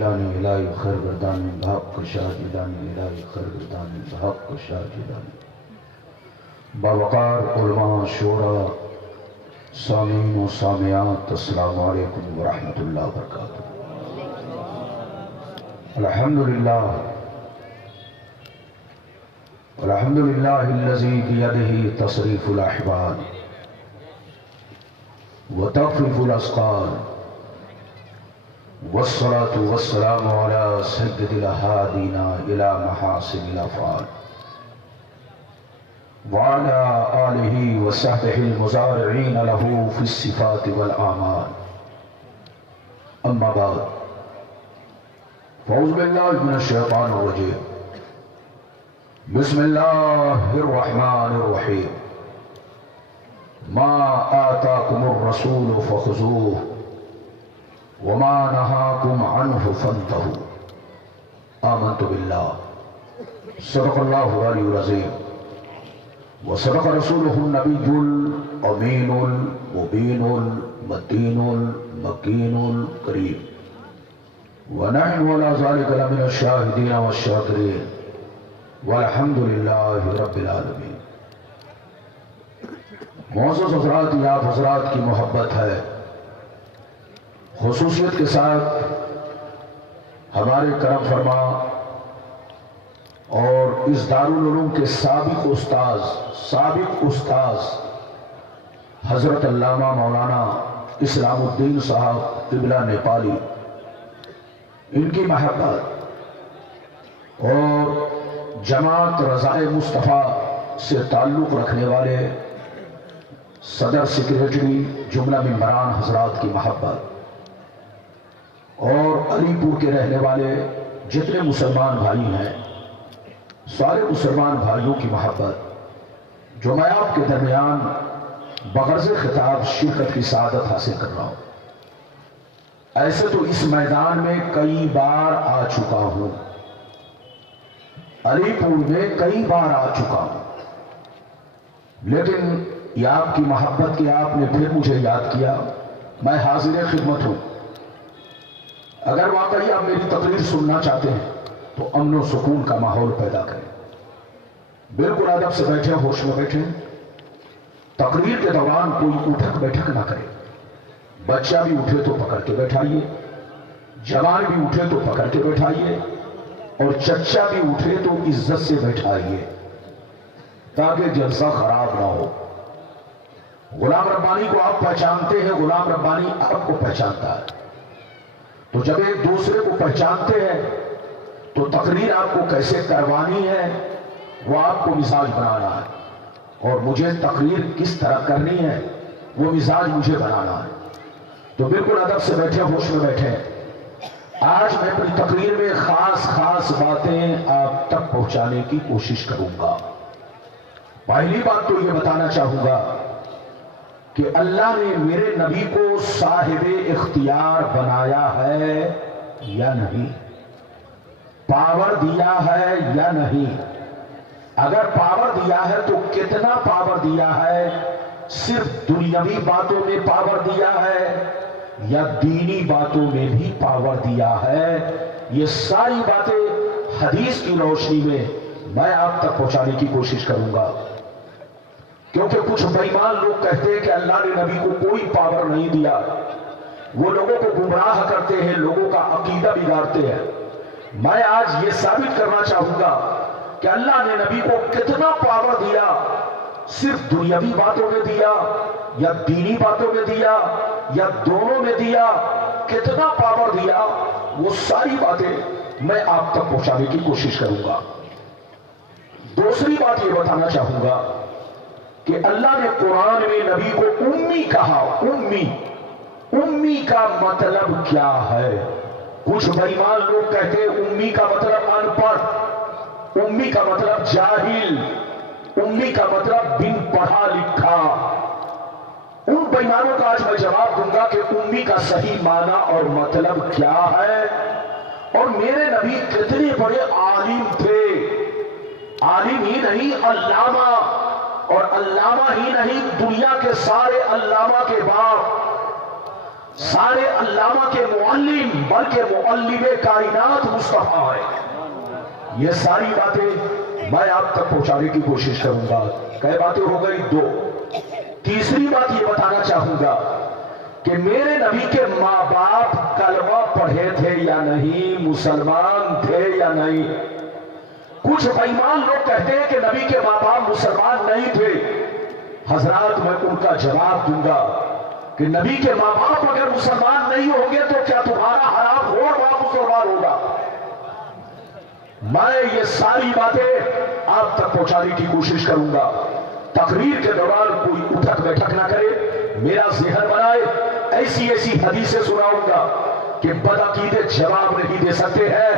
جیلانی الہی خیر گردانی بحق شاہ جیلانی الہی خیر گردانی بحق شاہ جیلانی باوقار علماء شورا سامعین و سامعات السلام علیکم ورحمۃ اللہ وبرکاتہ۔ الحمدللہ الحمدللہ الذی بیدہ تصریف الاحوال وتخفیف الاسقال والصلاة والسلام على سید الہادین الى محاسن الافعال وعلى آلہ وصحبہ المزارعین له فی الصفات والاعمال، اما بعد فاعوذ باللہ من الشیطان الرجیم، بسم اللہ الرحمن الرحیم، ما آتاکم الرسول فخذوه وما نهاکم عنہ فانتہوا۔ آمنت باللہ، صدق اللہ العلی العظیم، وصدق رسولہ النبی الامین المبین المتین المکین الکریم، ونحن على ذلك لمن الشاہدین والشاکرین، والحمد للہ رب العالمین۔ معزز حضرات، آپ حضرات کی محبت ہے، خصوصیت کے ساتھ ہمارے کرم فرما اور اس دارالعلوم کے سابق استاذ حضرت علامہ مولانا اسلام الدین صاحب قبلہ نیپالی، ان کی محبت اور جماعت رضائے مصطفیٰ سے تعلق رکھنے والے صدر سیکریٹری جملہ ممبران حضرات کی محبت اور علی پور کے رہنے والے جتنے مسلمان بھائی ہیں، سارے مسلمان بھائیوں کی محبت جو میں آپ کے درمیان بغرض خطاب شرکت کی سعادت حاصل کر رہا ہوں۔ ایسے تو اس میدان میں کئی بار آ چکا ہوں، علی پور میں کئی بار آ چکا ہوں، لیکن یہ آپ کی محبت کہ آپ نے پھر مجھے یاد کیا، میں حاضر خدمت ہوں۔ اگر واقعی آپ میری تقریر سننا چاہتے ہیں تو امن و سکون کا ماحول پیدا کریں، بالکل ادب سے بیٹھیں، ہوش میں بیٹھیں، تقریر کے دوران کوئی اٹھک بیٹھک نہ کرے، بچہ بھی اٹھے تو پکڑ کے بیٹھائیے، جوان بھی اٹھے تو پکڑ کے بیٹھائیے، اور چچا بھی اٹھے تو عزت سے بیٹھائیے تاکہ جلسہ خراب نہ ہو۔ غلام ربانی کو آپ پہچانتے ہیں، غلام ربانی آپ کو پہچانتا ہے، تو جب ایک دوسرے کو پہچانتے ہیں تو تقریر آپ کو کیسے کروانی ہے وہ آپ کو مزاج بنانا ہے، اور مجھے تقریر کس طرح کرنی ہے وہ مزاج مجھے بنانا ہے۔ تو بالکل ادب سے بیٹھے، ہوش میں بیٹھے۔ آج میں اپنی تقریر میں خاص باتیں آپ تک پہنچانے کی کوشش کروں گا۔ پہلی بات تو یہ بتانا چاہوں گا کہ اللہ نے میرے نبی کو صاحب اختیار بنایا ہے یا نہیں، پاور دیا ہے یا نہیں۔ اگر پاور دیا ہے تو کتنا پاور دیا ہے؟ صرف دنیاوی باتوں میں پاور دیا ہے یا دینی باتوں میں بھی پاور دیا ہے؟ یہ ساری باتیں حدیث کی روشنی میں آپ تک پہنچانے کی کوشش کروں گا، کیونکہ کچھ بے ایمان لوگ کہتے ہیں کہ اللہ نے نبی کو کوئی پاور نہیں دیا، وہ لوگوں کو گمراہ کرتے ہیں، لوگوں کا عقیدہ بگاڑتے ہیں۔ میں آج یہ ثابت کرنا چاہوں گا کہ اللہ نے نبی کو کتنا پاور دیا، صرف دنیاوی باتوں میں دیا یا دینی باتوں میں دیا یا دونوں میں دیا، کتنا پاور دیا، وہ ساری باتیں میں آپ تک پہنچانے کی کوشش کروں گا۔ دوسری بات یہ بتانا چاہوں گا کہ اللہ نے قرآن میں نبی کو امی کہا۔ امی کا مطلب کیا ہے؟ کچھ بے ایمان لوگ کہتے ہیں امی کا مطلب ان پڑھ، امی کا مطلب جاہل، امی کا مطلب بن پڑھا لکھا۔ ان بے ایمانوں کا آج میں جواب دوں گا کہ امی کا صحیح معنی اور مطلب کیا ہے، اور میرے نبی کتنے بڑے عالم تھے، عالم ہی نہیں علامہ، اور علامہ ہی نہیں دنیا کے سارے علامہ کے بعد سارے علامہ کے معلم بلکہ معلم کائنات مصطفیٰ ہے۔ یہ ساری باتیں میں آپ تک پہنچانے کی کوشش کروں گا۔ کئی باتیں ہو گئی؟ دو۔ تیسری بات یہ بتانا چاہوں گا کہ میرے نبی کے ماں باپ کلمہ پڑھے تھے یا نہیں، مسلمان تھے یا نہیں۔ کچھ بے ایمان لوگ کہتے ہیں کہ نبی کے ماں باپ مسلمان نہیں تھے۔ حضرات میں ان کا جواب دوں گا کہ نبی کے ماں باپ اگر مسلمان نہیں ہوں گے تو کیا تمہارا حرام ہو باپ مسلمان ہوگا؟ میں یہ ساری باتیں آپ تک پہنچانے کی کوشش کروں گا۔ تقریر کے دوران کوئی اٹھک بیٹھک نہ کرے، میرا ذہن بنائے، ایسی ایسی حدیثیں سناؤں گا کہ بدعقیدے جواب نہیں دے سکتے ہیں،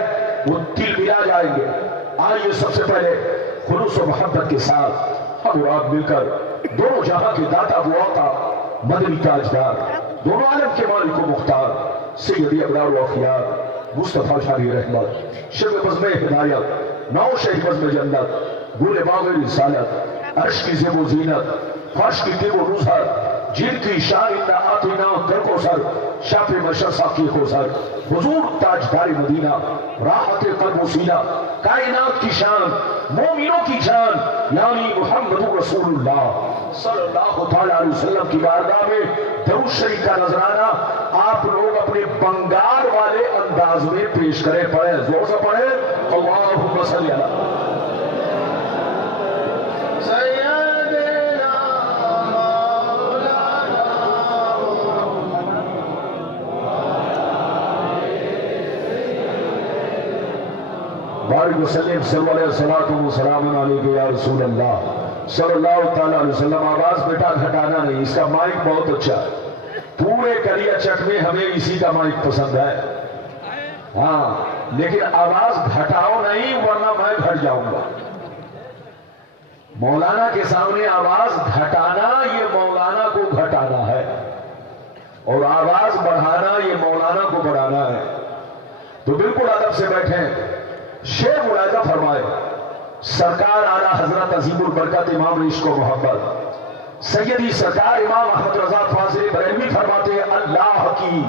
وہ دل ملا جائیں گے۔ آئیے سب سے پہلے خلوص و محبت کے ساتھ ہم اور آپ مل کر دونوں جہاں کے داتا و آقا، مدنی تاجدار، دونوں عالم کے مالک و مختار، سیدی ابرار و اخیار مصطفیٰ شاہی رحمت، شب بزم ہدایت، نو شہ بزم جنت، گل باغ رسالت، عرش کی زیب و زینت، فرش کی طب و نظر، جن کی شان انا آتینا در کو سر، شاف مشر ساقی کو سر، حضور تاجدار مدینہ، راحت قلب و سینہ، کائنات کی شان، مومنوں کی جان، یعنی محمد رسول اللہ صلی اللہ تعالیٰ علیہ وسلم کی بارگاہ میں درود شریف کا نذرانہ آپ لوگ اپنے بنگال والے انداز میں پیش کریں۔ پڑھیں، زور سے پڑھیں، اللہم صلی اللہ بارک وسلم صلی اللہ علیہ وسلم یا رسول اللہ صلی اللہ تعالیٰ علیہ وسلم۔ آواز بیٹا گھٹانا نہیں، اس کا مائک بہت اچھا ہے، پورے کلیا چک میں ہمیں اسی کا مائک پسند ہے، ہاں، لیکن آواز گھٹاؤ نہیں ورنہ میں گھٹ جاؤں گا۔ مولانا کے سامنے آواز گھٹانا یہ مولانا کو گھٹانا ہے، اور آواز بڑھانا یہ مولانا کو بڑھانا ہے۔ تو بالکل ادب سے بیٹھیں، شعر ملاحظہ فرمائے۔ سرکار اعلیٰ حضرت عظیم البرکت امام عشق و محبت سیدی سرکار امام احمد رضا فاضل بریلوی فرماتے ہیں، اللہ کی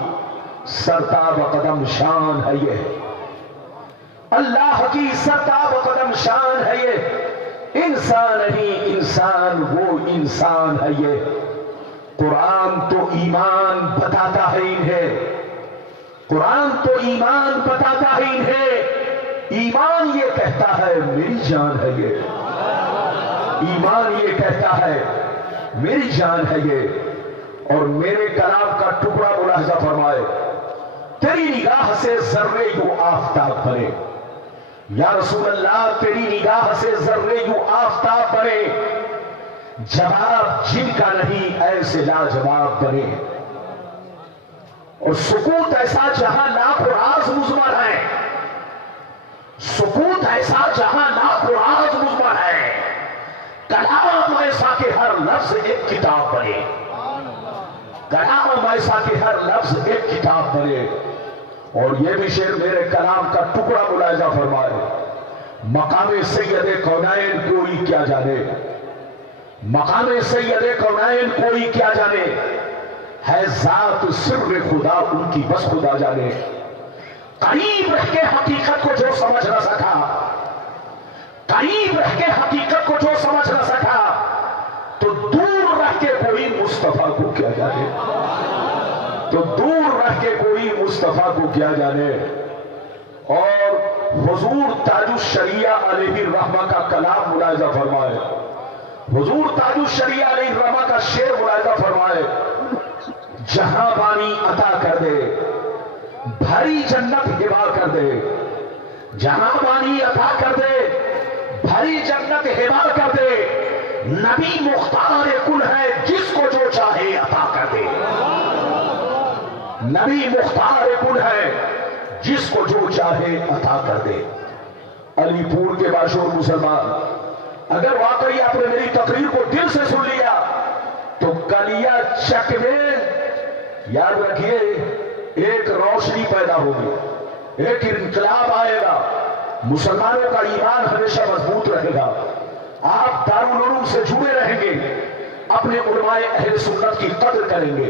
سرتاب قدم شان ہے یہ، اللہ کی سرتاب قدم شان ہے یہ، انسان نہیں انسان وہ انسان ہے یہ۔ قرآن تو ایمان بتاتا ہے انہیں، قرآن تو ایمان بتاتا ہے انہیں، ایمان یہ کہتا ہے میری جان ہے یہ، ایمان یہ کہتا ہے میری جان ہے یہ۔ اور میرے کلام کا ٹکڑا ملاحظہ فرمائے، تیری نگاہ سے ذرے یوں آفتاب بنے، یا رسول اللہ تیری نگاہ سے ذرے یوں آفتاب بنے، جواب جن کا نہیں ایسے لاجواب بنے، اور سکوت ایسا جہاں لاکھ راز مضمر ہے، سکوت ایسا جہاں لاکھ راز مضمر ہے، کلام ایسا کہ ہر لفظ ایک کتاب بنے، کلام ایسا کہ ہر لفظ ایک کتاب بنے۔ اور یہ بھی شعر میرے کلام کا ٹکڑا ملاحظہ فرمائے، مقام سید کونین کوئی کیا جانے، مقام سید کونین کوئی کیا جانے، ہے ذات سر خدا ان کی بس خدا جانے۔ قریب رہ کے حقیقت کو جو سمجھ نہ سکا، قریب رہ کے حقیقت کو جو سمجھ نہ سکا، تو دور رہ کے کوئی مصطفیٰ کو کیا جانے، تو دور رہ کے کوئی مصطفیٰ کو کیا جانے۔ اور حضور تاج الشریعہ علیہ الرحمہ کا کلام ملاحظہ فرمائے، حضور تاج الشریعہ علیہ الرحمہ کا شعر ملاحظہ فرمائے، جہاں بانی عطا کر دے بھری جنت ہبا کر دے، جہاں بانی عطا کر دے بھری جنت ہبا کر دے، نبی مختار کل ہے جس کو جو چاہے عطا کر دے، نبی مختار کل ہے جس کو جو چاہے عطا کر دے۔ علی پور کے باشور مسلمان، اگر واقعی آپ نے میری تقریر کو دل سے سن لیا تو کلیا چک میں یاد رکھیے ایک روشنی پیدا ہوگی، ایک انقلاب آئے گا، مسلمانوں کا ایمان ہمیشہ مضبوط رہے گا، آپ دارالعلوم سے جڑے رہیں گے، اپنے علماء اہل سنت کی قدر کریں گے،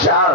4।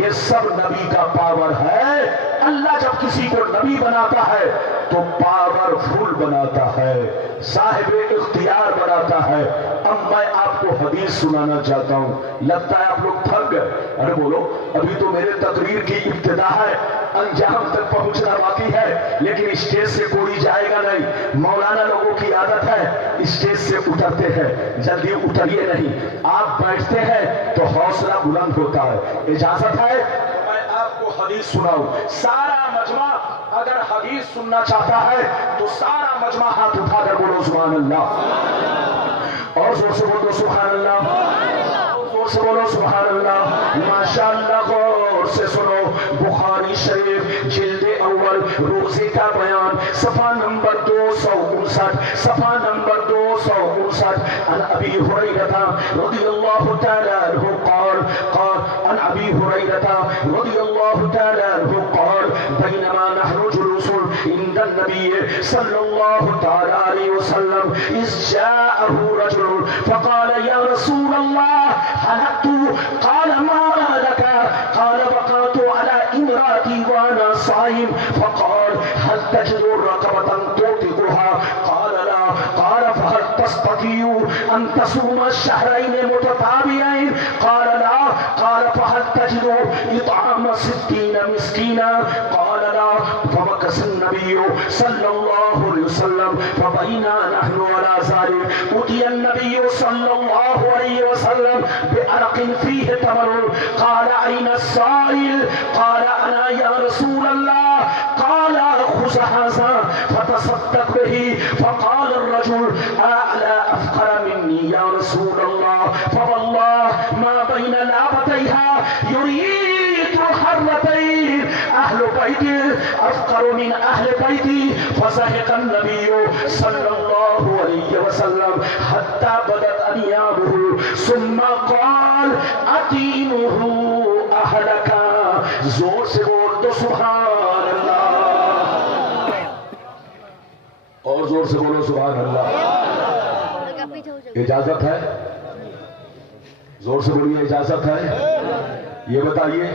یہ سب نبی کا پاور ہے. اللہ جب کسی کو نبی بناتا ہے تو پاورفل بناتا ہے, صاحب اختیار بناتا ہے. اب میں آپ کو حدیث سنانا چاہتا ہوں. لگتا ہے آپ لوگ تھک گئے. ارے بولو, ابھی تو میرے تقریر کی ابتدا ہے, انجام تک پہنچنا باقی ہے, لیکن اسٹیج سے کوئی جائے گا نہیں. مولانا لوگوں کی عادت ہے اسٹیج سے اترتے ہیں, جلدی اتریے نہیں, آپ بیٹھتے ہیں تو حوصلہ بلند ہوتا ہے. اجازت ہے میں آپ کو حدیث سناؤں. سارا مجمع اگر حدیث سننا چاہتا ہے تو سارا مجمع ہاتھ اٹھا کر بولو سبحان اللہ, اور زور سے بولو سبحان اللہ, زور سے بولو سبحان اللہ. ماشاءاللہ غور سے سنو. بخاری شریف جلد اول روزے کا بیان صفحہ نمبر 259, صفحہ نمبر 259. عن ابی ہریرہ رضی اللہ تعالی عنہ قال عن ابی ہریرہ رضی اللہ تعالی عنہ قال بینما نحن جلوس عند النبي صلى الله تعالى عليه وسلم إذ جاءه رجل فقال يا رسول الله هلكت. قال ما لك؟ قال بقات على امرأتي وأنا صائم. فقال هل تجد رقبة توثقها؟ قال لا. قال فهل تستطيع أن تصوم الشهرين متتابعين؟ قال لا. قال فهل تجد إطعام 60 مسكينا؟ قال لا. فمكث النبي صلى الله عليه وسلم فبينا نحن على ذلك أتي النبي صلى الله عليه وسلم بعرق فيه تمر. قال أين السائل؟ قال أنا يا رسول الله. قال خذ هذا فتصدق به. فقال الرجل ألا أفقر مني يا رسول الله؟ فوالله ما بين لابتيها يريد حرتين أهل بيتي أفقر من أهل بيتي. فزهق النبي صلى الله عليه وسلم حتى بدت أنيابه ثم قال أتيمه أهلك. زور سے بول دو سبحان اللہ, اور زور سے بولو سبحان اللہ. اجازت ہے, زور سے بولیے اجازت ہے. یہ بتائیے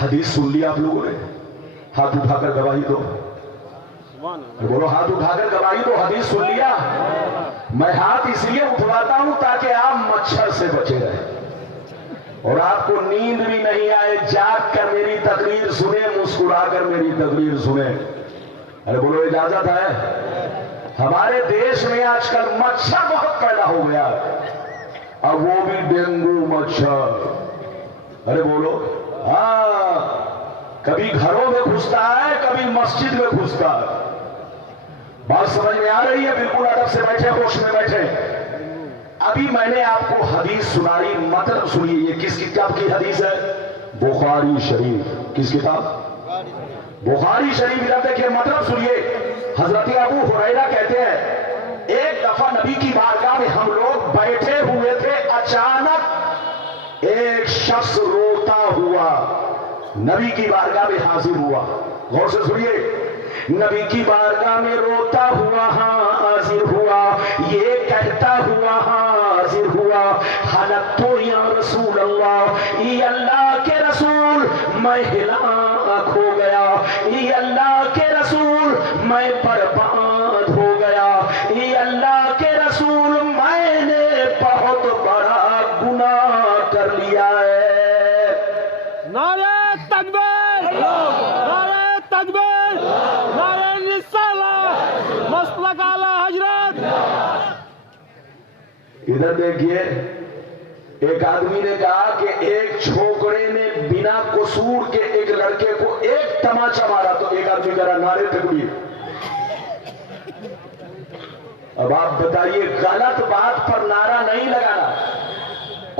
حدیث سن لی آپ لوگوں نے؟ ہاتھ اٹھا کر گواہی دو, بولو ہاتھ اٹھا کر گواہی دو. حدیث سن لیا؟ میں ہاتھ اس لیے اٹھواتا ہوں تاکہ آپ مچھر سے بچے رہیں اور آپ کو نیند بھی نہیں آئے, جاگ کر میری تقریر سنیں, مسکرا کر میری تقریر سنیں. ارے بولو اجازت ہے؟ ہمارے دیش میں آج کل مچھر بہت پیدا ہو گیا, اب وہ بھی ڈینگو مچھر. ارے بولو, ہاں, کبھی گھروں میں گھستا ہے, کبھی مسجد میں گھستا ہے. بات سمجھ میں آ رہی ہے؟ بالکل ادب سے بیٹھے, ہوش میں بیٹھے. ابھی میں نے آپ کو حدیث سنائی, مطلب سنیے. یہ کس کتاب کی حدیث ہے؟ بخاری شریف. کس کتاب؟ بخاری شریف. ادھر دیکھیے, مطلب سنیے. حضرت ابو ہریرہ کہتے ہیں ایک دفعہ نبی کی بارگاہ میں ہم لوگ بیٹھے ہوئے تھے, اچانک ایک شخص روتا ہوا نبی کی بارگاہ میں حاضر ہوا. غور سے سنیے, نبی کی بارگاہ میں روتا ہوا حاضر ہوا, یہ کہتا ہوا حاضر ہوا, حالت تو یا رسول اللہ, ای اللہ کے رسول میں ہلاک ہو گیا, ای اللہ کے رسول میں برباد ہو گیا, ای اللہ کے رسول میں نے بہت بڑا گناہ کر لیا ہے. نعرہ تکبیر, نعرہ تکبیر, نعرہ رسالہ, مسلک اعلی حضرت. ادھر دیکھیے, ایک آدمی نے کہا کہ ایک چھوکرے نے بنا قصور کے ایک لڑکے کو ایک تماچا مارا, تو ایک آدمی کہا نعرے تکبیر. اب آپ بتائیے, غلط بات پر نعرہ نہیں لگانا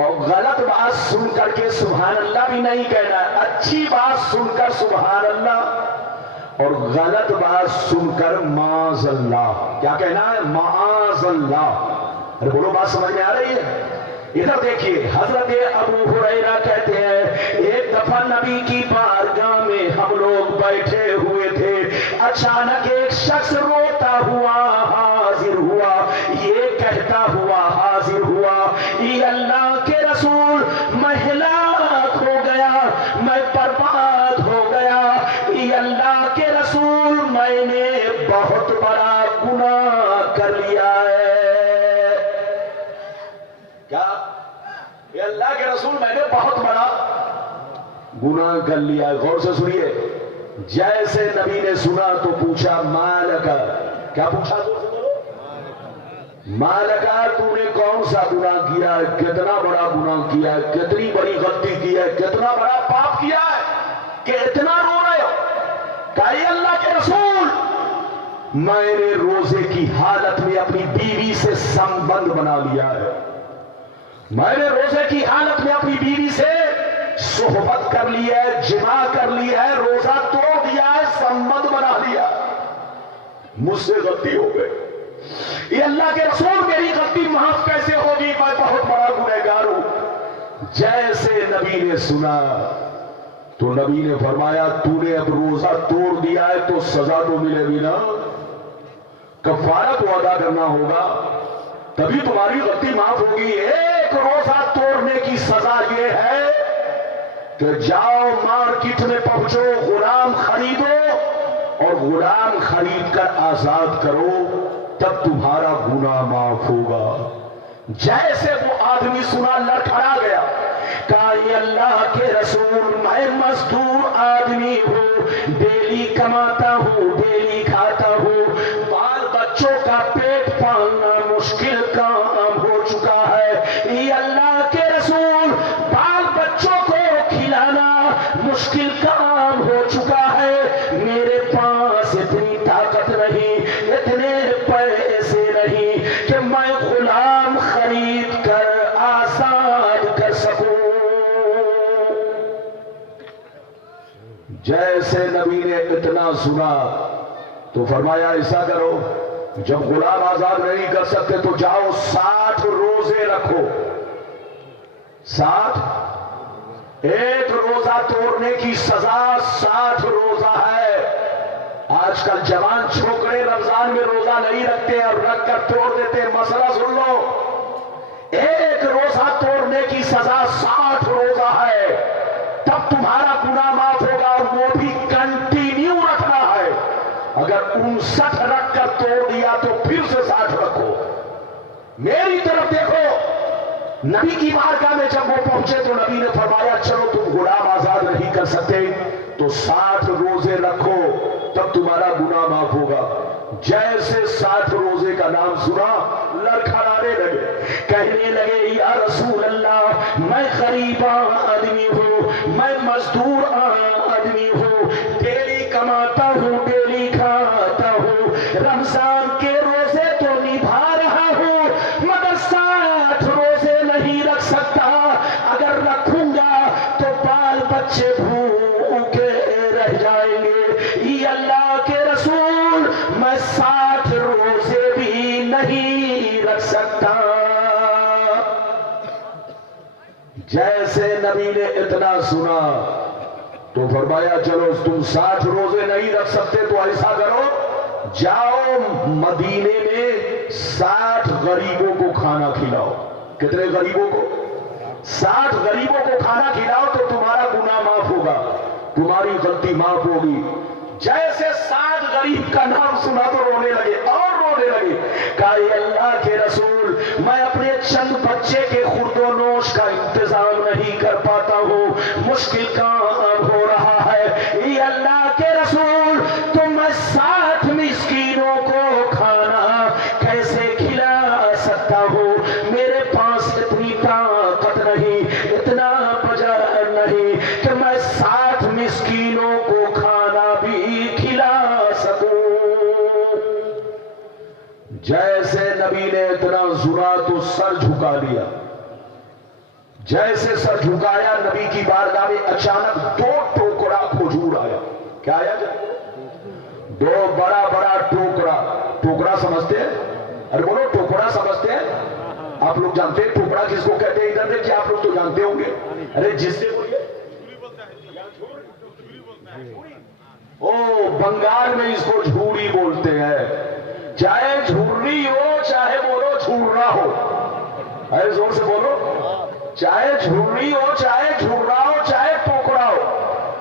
اور غلط بات سن کر کے سبحان اللہ بھی نہیں کہنا, اچھی بات سن کر سبحان اللہ اور غلط بات سن کر معاذ اللہ. کیا کہنا ہے؟ معاذ اللہ. ارے بولو, بات سمجھ میں آ رہی ہے؟ ادھر دیکھیے, حضرت ابو ہریرہ کہتے ہیں ایک دفعہ نبی کی بارگاہ میں ہم لوگ بیٹھے ہوئے تھے, اچانک ایک شخص روتا ہوا حاضر ہوا, یہ کہتا ہوا حاضر ہوا, ای اللہ کے رسول میں ہلاک ہو گیا, میں برباد ہو گیا. یہ اللہ کے رسول میں نے بہت بڑا گناہ کر لیا ہے. کیا؟ یہ اللہ کے رسول میں نے بہت بڑا گناہ کر لیا ہے. غور سے سنیے. جیسے نبی نے سنا تو پوچھا مالک. کیا پوچھا؟ مالکا تو نے کون سا گناہ کیا ہے؟ کتنا بڑا گناہ کیا ہے؟ کتنی بڑی غلطی کی ہے؟ کتنا بڑا پاپ کیا ہے کہ اتنا رو رہے ہو؟ کہ اللہ کے رسول میں نے روزے کی حالت میں اپنی بیوی سے سمبند بنا لیا ہے. میں نے روزے کی حالت میں اپنی بیوی سے صحبت کر لی ہے, جماع کر لی ہے, روزہ توڑ دیا ہے, سمبند بنا لیا. مجھ سے غلطی ہو گئی. یہ اللہ کے رسول میری غلطی معاف کیسے ہوگی؟ میں بہت بڑا گنہگار ہوں. جیسے نبی نے سنا تو نبی نے فرمایا تو نے اب روزہ توڑ دیا ہے تو سزا تو ملے گی نا, کفارہ تو ادا کرنا ہوگا, تبھی تمہاری غلطی معاف ہوگی. ایک روزہ توڑنے کی سزا یہ ہے کہ جاؤ مارکیٹ میں پہنچو, غلام خریدو اور غلام خرید کر آزاد کرو, تب تمہارا گناہ معاف ہوگا. جیسے وہ آدمی سنا لڑکھڑا گیا. کہا یہ اللہ کے رسول میں مزدور آدمی ہوں, ڈیلی کماتا ہوں, ڈیلی کھاتا ہوں, بال بچوں کا پیٹ پالنا مشکل کام ہو چکا ہے. یہ اللہ کے رسول بال بچوں کو کھلانا مشکل کام ہو چکا ہے. میرے پاس اتنی طاقت نہیں, اتنے پیسے نہیں کہ میں غلام خرید کر آزاد کر سکوں. جیسے نبی نے اتنا سنا تو فرمایا ایسا کرو, جب غلام آزاد نہیں کر سکتے تو جاؤ 60 روزے رکھو. 60 ایک روزہ توڑنے کی سزا 60 روزہ ہے. آج کل جوان چھوکرے رمضان میں روزہ نہیں رکھتے اور رکھ کر توڑ دیتے. مسئلہ سن لو, ایک روزہ توڑنے کی سزا 60 روزہ ہے, تب تمہارا گناہ معاف ہوگا, اور وہ بھی کنٹینیو رکھنا ہے. اگر 59 رکھ کر توڑ دیا تو پھر سے 60 رکھو. میری طرف دیکھو. نبی کی بارگاہ میں جب وہ پہنچے تو نبی نے فرمایا چلو تم غلام آزاد نہیں کر سکتے تو 60 روزے رکھو, تب تمہارا گناہ معاف ہوگا. جیسے 60 روزے کا نام سنا لڑکھڑانے لگے, کہنے لگے یا رسول اللہ میں غریب آدمی ہوں, میں مزدور آدمی ہوں, ڈیلی کماتا ہوں, ڈیلی کھاتا ہوں, رمضان کے روزے تو نبھا رہا ہوں مگر 60 روزے نہیں رکھ سکتا. اگر رکھوں گا تو بال بچے بھوکے رہ جائیں گے. یہ اللہ کے رسول میں 60 روزے بھی نہیں رکھ سکتا. جیسے نبی نے اتنا سنا تو فرمایا چلو تم 60 روزے نہیں رکھ سکتے تو ایسا کرو, جاؤ مدینے میں 60 غریبوں کو کھانا کھلاؤ. کتنے غریبوں کو؟ 60 غریبوں کو کھانا کھلاؤ تو تمہارا گناہ معاف ہوگا, تمہاری غلطی معاف ہوگی. جیسے 60 غریب کا نام سنا تو رونے لگے اور رونے لگے. کہا اے اللہ کے رسول میں اپنے چند بچے کے خورد و نوش کا انتظام نہیں کر پاتا ہوں, مشکل کام ہو رہا ہے. اے اللہ کے رسول تو میں 60 مسکینوں کو کھانا کیسے کھلا سکتا ہوں؟ میرے پاس اتنی طاقت نہیں, اتنا بجٹ نہیں کہ میں 60 مسکینوں کو کھانا بھی کھلا سکوں. جیسے نبی نے اتنا سنا تو سر جھکا لیا. جیسے سر جھکایا نبی کی بارگاہ میں اچانک 2 ٹوکرا کھجور آیا. کیا آیا؟ 2 بڑا بڑا ٹوکرا. ٹوکرا سمجھتے ہیں؟ ارے بولو ٹوکرا سمجھتے ہیں؟ آپ لوگ جانتے ہیں ٹوکرا کس کو کہتے ہیں؟ ادھر دیکھیے, آپ لوگ تو جانتے ہوں گے. ارے جس سے بولیے او بنگال میں اس کو جھوڑی بولتے ہیں. چاہے جھوڑی ہو چاہے بولو جھوڑا ہو. ارے زور سے بولو. چاہے جھوڑی ہو چاہے جھوڑا ہو چاہے ٹوکرا ہو,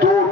2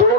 2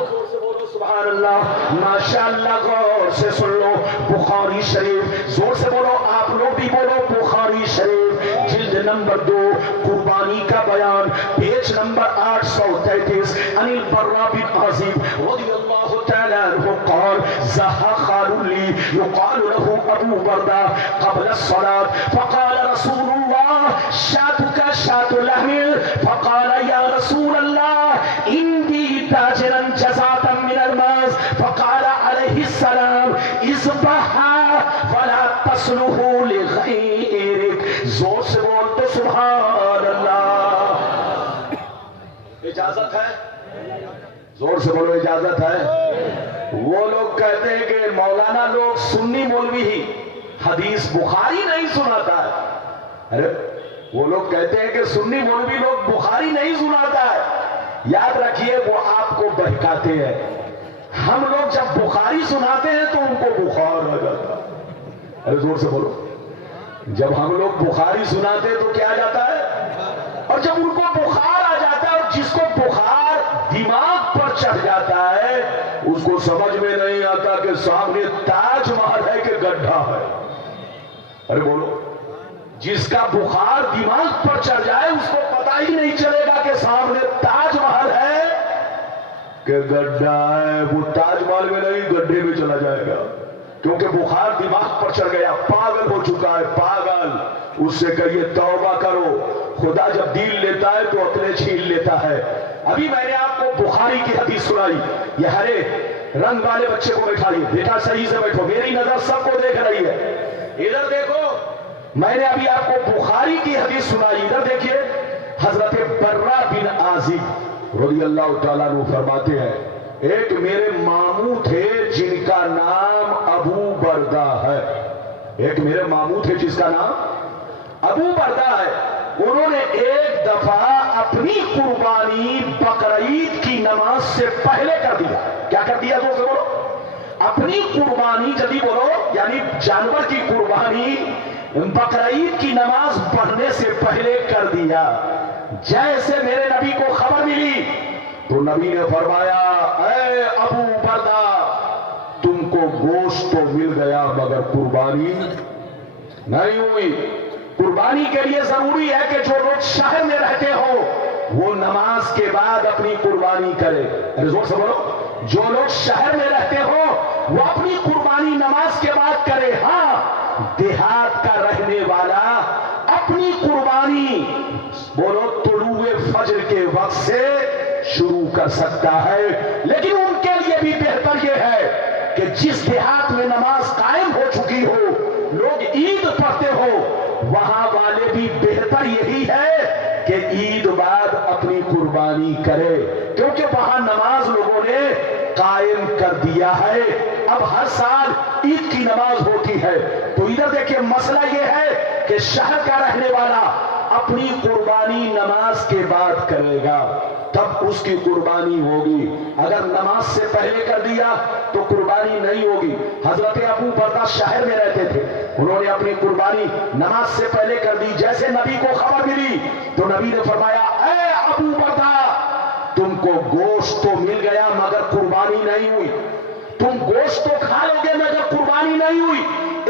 زور سے بولو سبحان اللہ، ماشاءاللہ۔ غور سے سن لو، بخاری شریف، زور سے بولو، آپ لوگ بھی بولو، بخاری شریف جلد نمبر 2 قربانی کا بیان، پیج نمبر 833، عن البراء بن عازب رضی اللہ تعالی عنہ قال زہا خال لی یقال له ابو بردہ قبل الصلاة فقال رسول اللہ شاتك شات لحم فقال یا رسول اللہ اندی تاجرا جزاتا من الماس فقال علیہ السلام اذبحها فلا تصلح لغیرک۔ زور سے بول تو سبحان اللہ۔ اجازت ہے؟ زور سے بولو، اجازت ہے؟ وہ لوگ کہتے ہیں کہ مولانا لوگ سنی مولوی ہی حدیث بخاری نہیں سناتا ہے۔ ارے وہ لوگ کہتے ہیں کہ سنی مولوی لوگ بخاری نہیں سناتا ہے۔ یاد رکھیے وہ آپ کو بہکاتے ہیں۔ ہم لوگ جب بخاری سناتے ہیں تو ان کو بخار آ جاتا ہے۔ ارے زور سے بولو، جب ہم لوگ بخاری سناتے ہیں تو کیا آ جاتا ہے؟ اور جب ان کو بخار آ جاتا ہے، اور جس کو بخار دماغ پر چڑھ جاتا ہے اس کو سمجھ میں نہیں آتا کہ سامنے تاج محل ہے کہ گڈھا ہے۔ ارے بولو، جس کا بخار دماغ پر چڑھ جائے اس کو پتہ ہی نہیں چلے گا کہ سامنے تاج محل ہے کہ گڈھا ہے۔ وہ تاج محل میں نہیں، گڈھے میں چلا جائے گا، کیونکہ بخار دماغ پر چڑھ گیا، پاگل ہو چکا ہے، پاگل۔ اس سے کہیے توبہ کرو، خدا جب دین لیتا ہے تو عقلیں چھین لیتا ہے۔ ابھی میں نے آپ کو بخاری کی حدیث سنائی، یہ ہرے رنگ والے بچے کو بیٹھائیے، بیٹا صحیح سے بیٹھو، میری نظر سب کو دیکھ رہی ہے، ادھر دیکھو۔ میں نے ابھی آپ کو بخاری کی حدیث سنائی، ادھر دیکھیے۔ حضرت براء بن عازب رضی اللہ تعالیٰ عنہ فرماتے ہیں ایک میرے ماموں تھے جن کا نام ابو بردہ ہے، ایک میرے ماموں تھے جس کا نام ابو بردہ ہے۔ انہوں نے ایک دفعہ اپنی قربانی بقرعید کی نماز سے پہلے کر دیا۔ کیا کر دیا؟ زور سے بولو۔ اپنی قربانی، جلدی بولو، یعنی جانور کی قربانی بقرعید کی نماز پڑھنے سے پہلے کر دیا۔ جیسے میرے نبی کو خبر ملی تو نبی نے فرمایا اے ابو بردہ تم کو گوشت تو مل گیا مگر قربانی نہیں ہوئی۔ قربانی کے لیے ضروری ہے کہ جو لوگ شہر میں رہتے ہو وہ نماز کے بعد اپنی قربانی کرے۔ زور سے بولو، جو لوگ شہر میں رہتے ہو وہ اپنی قربانی نماز کے بعد کرے۔ ہاں، دیہات کا رہنے والا اپنی قربانی بولو طلوع فجر کے وقت سے شروع کر سکتا ہے، لیکن ان کے لیے بھی بہتر یہ ہے کہ جس دیہات میں نماز قائم ہو چکی ہو، لوگ عید پڑھتے ہو، وہاں والے بھی بہتر یہی ہے کہ عید بعد اپنی قربانی کرے، کیونکہ وہاں نماز لوگوں نے قائم کر دیا ہے۔ اب ہر سال عید کی نماز ہوتی ہے، تو ادھر دیکھیں مسئلہ یہ ہے کہ شہر کا رہنے والا اپنی قربانی نماز کے بعد کرے گا، تب اس کی قربانی ہوگی۔ اگر نماز سے پہلے کر دیا تو قربانی نہیں ہوگی۔ حضرت ابو بردہ شہر میں رہتے تھے، انہوں نے اپنی قربانی نماز سے پہلے کر دی۔ جیسے نبی کو خبر ملی تو نبی نے فرمایا اے ابو بردہ تم کو گوشت تو مل گیا مگر قربانی نہیں ہوئی، تم گوشت تو کھا لو گے مگر قربانی نہیں ہوئی۔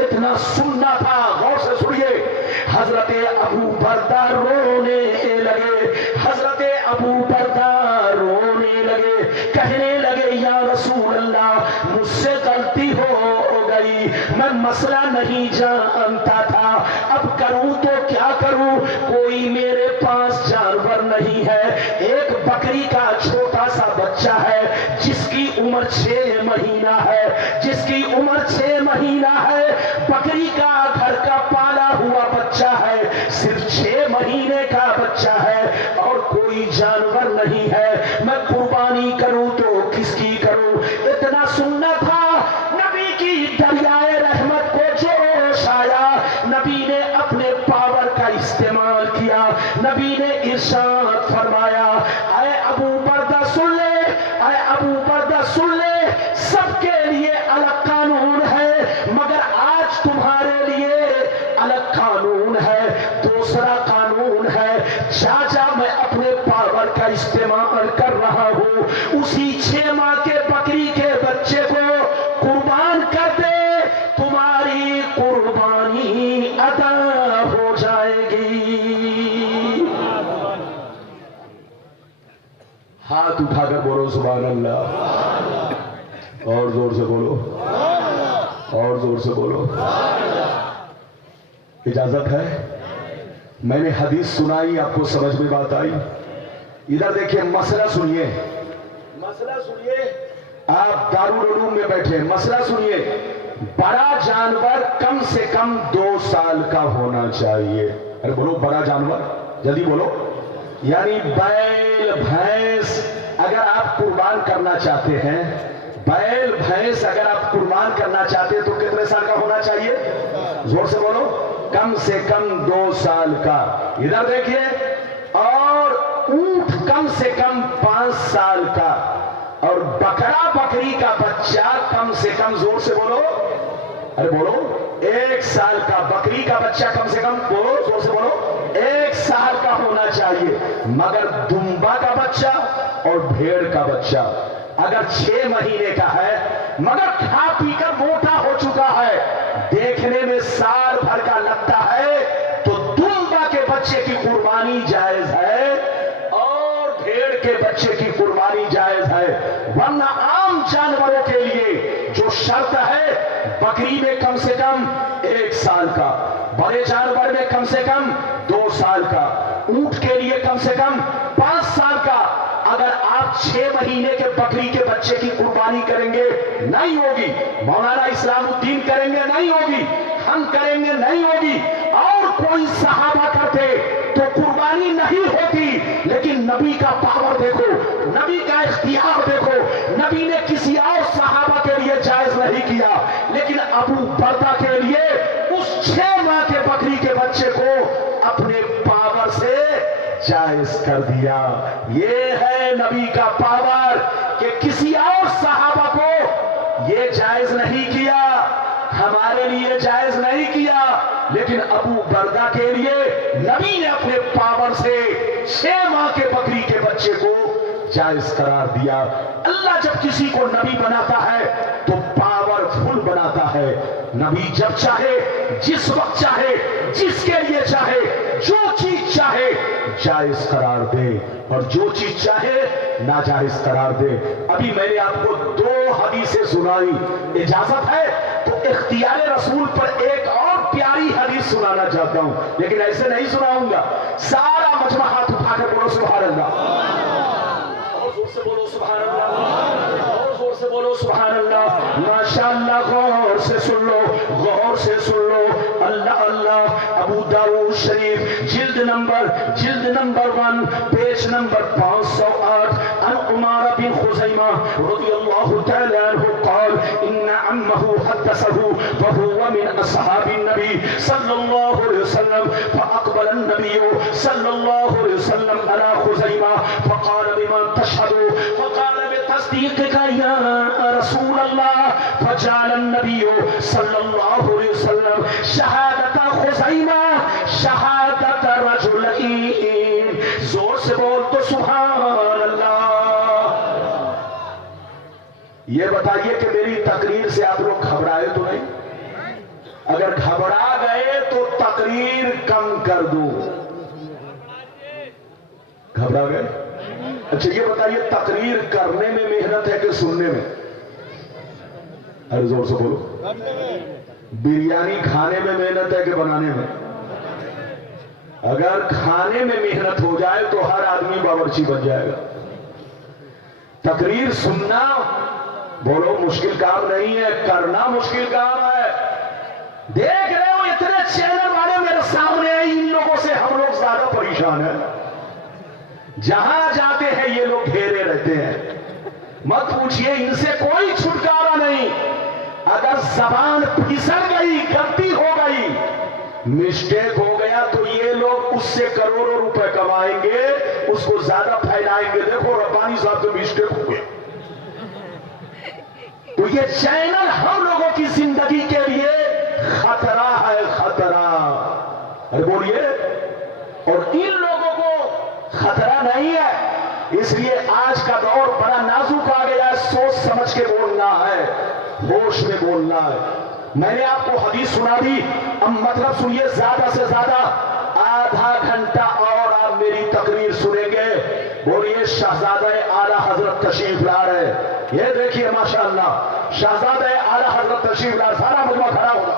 اتنا سننا تھا، غور سے سنیے۔ حضرت ابو بردہ رونے لگے، حضرت ابو بردہ رونے لگے، کہنے لگے یا رسول اللہ مجھ سے غلطی ہو گئی، میں مسئلہ نہیں جانتا تھا، اب کروں تو کیا کروں، کوئی میرے پاس جانور نہیں ہے، ایک بکری کا چھوٹا سا بچہ ہے جس کی عمر 6 مہینہ ہے، جس کی عمر 6 مہینہ ہے، بکری کا گھر کا پالا ہوا بچہ ہے، صرف 6 مہینے کا بچہ ہے اور کوئی جانور نہیں ہے، میں قربانی کروں تو کس کی کروں۔ اتنا سننا تھا، نبی کی دریائے رحمت کو جوش آیا، نبی نے اپنے پاور کا استعمال کیا، نبی نے ارشاد فرمایا اے ابو بردہ سن لے، اے ابو بردہ سن لے، سب کے لیے الگ قانون ہے مگر آج تمہارے لیے الگ قانون ہے، دوسرا قانون ہے، جا میں اپنے پاور کا استعمال کر رہا ہوں اسی 6 ماہ کے بکری کے بچے کو قربان کر دے، تمہاری قربانی ادا ہو جائے گی۔ ہاتھ اٹھا کر بولو سبحان اللہ، اور زور سے بولو، اور زور سے بولو۔ اجازت ہے؟ میں نے حدیث سنائی، آپ کو سمجھ میں بات آئی؟ ادھر دیکھیے، مسئلہ سنیے، مسئلہ سنیے، آپ دارالعلوم میں بیٹھے، مسئلہ سنیے۔ بڑا جانور کم سے کم 2 سال کا ہونا چاہیے۔ ارے بولو، بڑا جانور، جلدی بولو۔ یعنی بیل بھینس اگر آپ قربان کرنا چاہتے ہیں، بیل بھینس اگر آپ قربان کرنا چاہتے ہیں تو کتنے سال کا ہونا چاہیے؟ زور سے بولو، کم سے کم 2 سال کا۔ ادھر دیکھیے، اور اونٹ کم سے کم 5 سال کا، اور بکرا بکری کا بچہ کم سے کم، زور سے بولو، ارے بولو، 1 سال کا۔ بکری کا بچہ کم سے کم، بولو زور سے بولو، 1 سال کا ہونا چاہیے۔ مگر دمبا کا بچہ اور بھیڑ کا بچہ اگر 6 مہینے کا ہے مگر کھا پی کر موٹا ہو چکا ہے، دیکھنے میں سال بھر کا لگتا ہے، تو دمبا کے بچے کی قربانی جائز ہے اور بھیڑ کے بچے کی قربانی جائز ہے۔ ورنہ عام جانوروں کے لیے جو شرط ہے، بکری میں کم سے کم 1 سال کا، بڑے جانور میں کم سے کم 2 سال کا، اونٹ کے لیے کم سے کم 5 سال کا۔ اگر آپ 6 مہینے کے بکری کے بچے کی قربانی کریں گے، نہیں ہوگی۔ مولانا اسلام الدین کریں گے، نہیں ہوگی۔ ہم کریں گے، نہیں ہوگی۔ اور کوئی صحابہ کرتے تو قربانی نہیں ہوتی۔ لیکن نبی کا پاور دیکھو، نبی کا اختیار دیکھو، نبی نے کسی اور صحابہ کے لیے جائز نہیں کیا، لیکن ابو بردہ کے لیے اس 6 ماہ کے بکری کے بچے کو اپنے پاور سے جائز کر دیا۔ یہ ہے نبی کا پاور کہ کسی اور صحابہ کو یہ جائز نہیں کیا، ہمارے لیے جائز نہیں کیا، لیکن ابو بردہ کے لیے نبی نے اپنے پاور سے 6 ماہ کے بکری کے بچے کو جائز قرار دیا۔ اللہ جب کسی کو نبی بناتا ہے تو پاور فل بناتا ہے۔ نبی جب چاہے، جس وقت چاہے، جس کے لیے چاہے، جو چیز چاہے جائز قرار دے، اور جو چیز چاہے ناجائز قرار دے۔ ابھی میں نے آپ کو 2 حدیثیں سنائی، اجازت ہے تو اختیار رسول پر ایک اور پیاری حدیث سنانا چاہتا ہوں، لیکن ایسے نہیں سناؤں گا۔ سارا مجمع ہاتھ اٹھا کر بولو سبحان اللہ، اور زور سے بولو سبحان اللہ، اور زور سے بولو سبحان اللہ۔ ماشاءاللہ، غور سے سن لو، غور سے سن لو، اللہ اللہ۔ ابو داؤد شریف جلد نمبر 1 پیج نمبر 508، عن عمارة بن خزيمة رضي الله تعالى عنه قال إن عمه حدثه وهو من أصحاب النبي صلى الله عليه وسلم، فأقبل النبي صلى الله عليه وسلم على خزيمة فقال بما تشهد؟ فقال بتصديقك يا رسول الله، فجعل النبي صلى الله عليه وسلم شهادة خزيمة شهادة رجلين۔ زور سے بول تو سبحان اللہ۔ یہ بتائیے کہ میری تقریر سے آپ لوگ گھبرائے تو نہیں؟ اگر گھبرا گئے تو تقریر کم کر دو۔ گھبرا گئے؟ اچھا یہ بتائیے، تقریر کرنے میں محنت ہے کہ سننے میں؟ ارے زور سے بولو۔ بریانی کھانے میں محنت ہے کہ بنانے میں؟ اگر کھانے میں محنت ہو جائے تو ہر آدمی باورچی بن جائے گا۔ تقریر سننا بولو مشکل کام نہیں ہے، کرنا مشکل کام ہے۔ دیکھ رہے ہو اتنے چینل والے میرے سامنے ہیں، ان لوگوں سے ہم لوگ زیادہ پریشان ہیں۔ جہاں جاتے ہیں یہ لوگ گھیرے رہتے ہیں، مت پوچھئے، ان سے کوئی چھٹکارا نہیں۔ اگر زبان پھسل گئی، غلطی ہو گئی، مسٹیک ہو گیا تو یہ لوگ اس سے کروڑوں روپے کمائیں گے، اس کو زیادہ پھیلائیں گے۔ دیکھو ربانی صاحب سے مسٹیک ہو گیا۔ تو یہ چینل ہم لوگوں کی زندگی کے لیے خطرہ ہے، خطرہ۔ ارے بولیے، اور ان لوگوں کو خطرہ نہیں ہے، اس لیے آج آج کا دور بڑا نازک آ گیا ہے، سوچ سمجھ کے بولنا ہے، ہوش میں بولنا ہے۔ میں نے آپ کو حدیث سنا دی، اب مطلب سنیے، زیادہ سے زیادہ آدھا گھنٹہ اور آپ میری تقریر سنیں گے۔ بولیے شہزادہ اعلیٰ حضرت تشریف لا رہے، یہ دیکھیے ماشاءاللہ شہزادہ اعلیٰ حضرت تشریف لا، سارا مجمع کھڑا ہوگا۔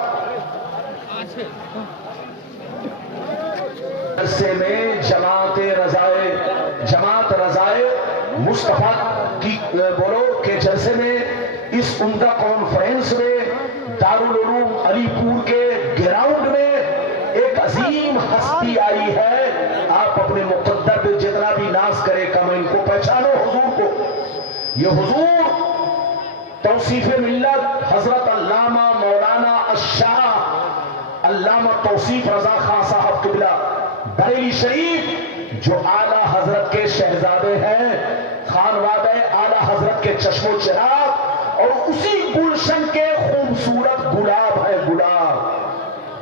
جلسے میں جماعت رضائے مصطفیٰ کی بولو کہ جلسے میں اس عمدہ کانفرنس میں دارالعلوم علی پور کے گراؤنڈ میں ایک عظیم ہستی آئی ہے۔ آپ اپنے مقدر پہ جتنا بھی ناز کرے کم، ان کو پہچانو، حضور کو۔ یہ حضور توصیف ملت حضرت علامہ مولانا الشاہ علامہ توصیف رضا خان صاحب قبلہ بریلی شریف، جو اعلیٰ حضرت کے شہزادے ہیں، خانوادہ اعلیٰ حضرت کے چشم و چراغ، اور اسی گلشن کے خوبصورت گلاب ہے، گلاب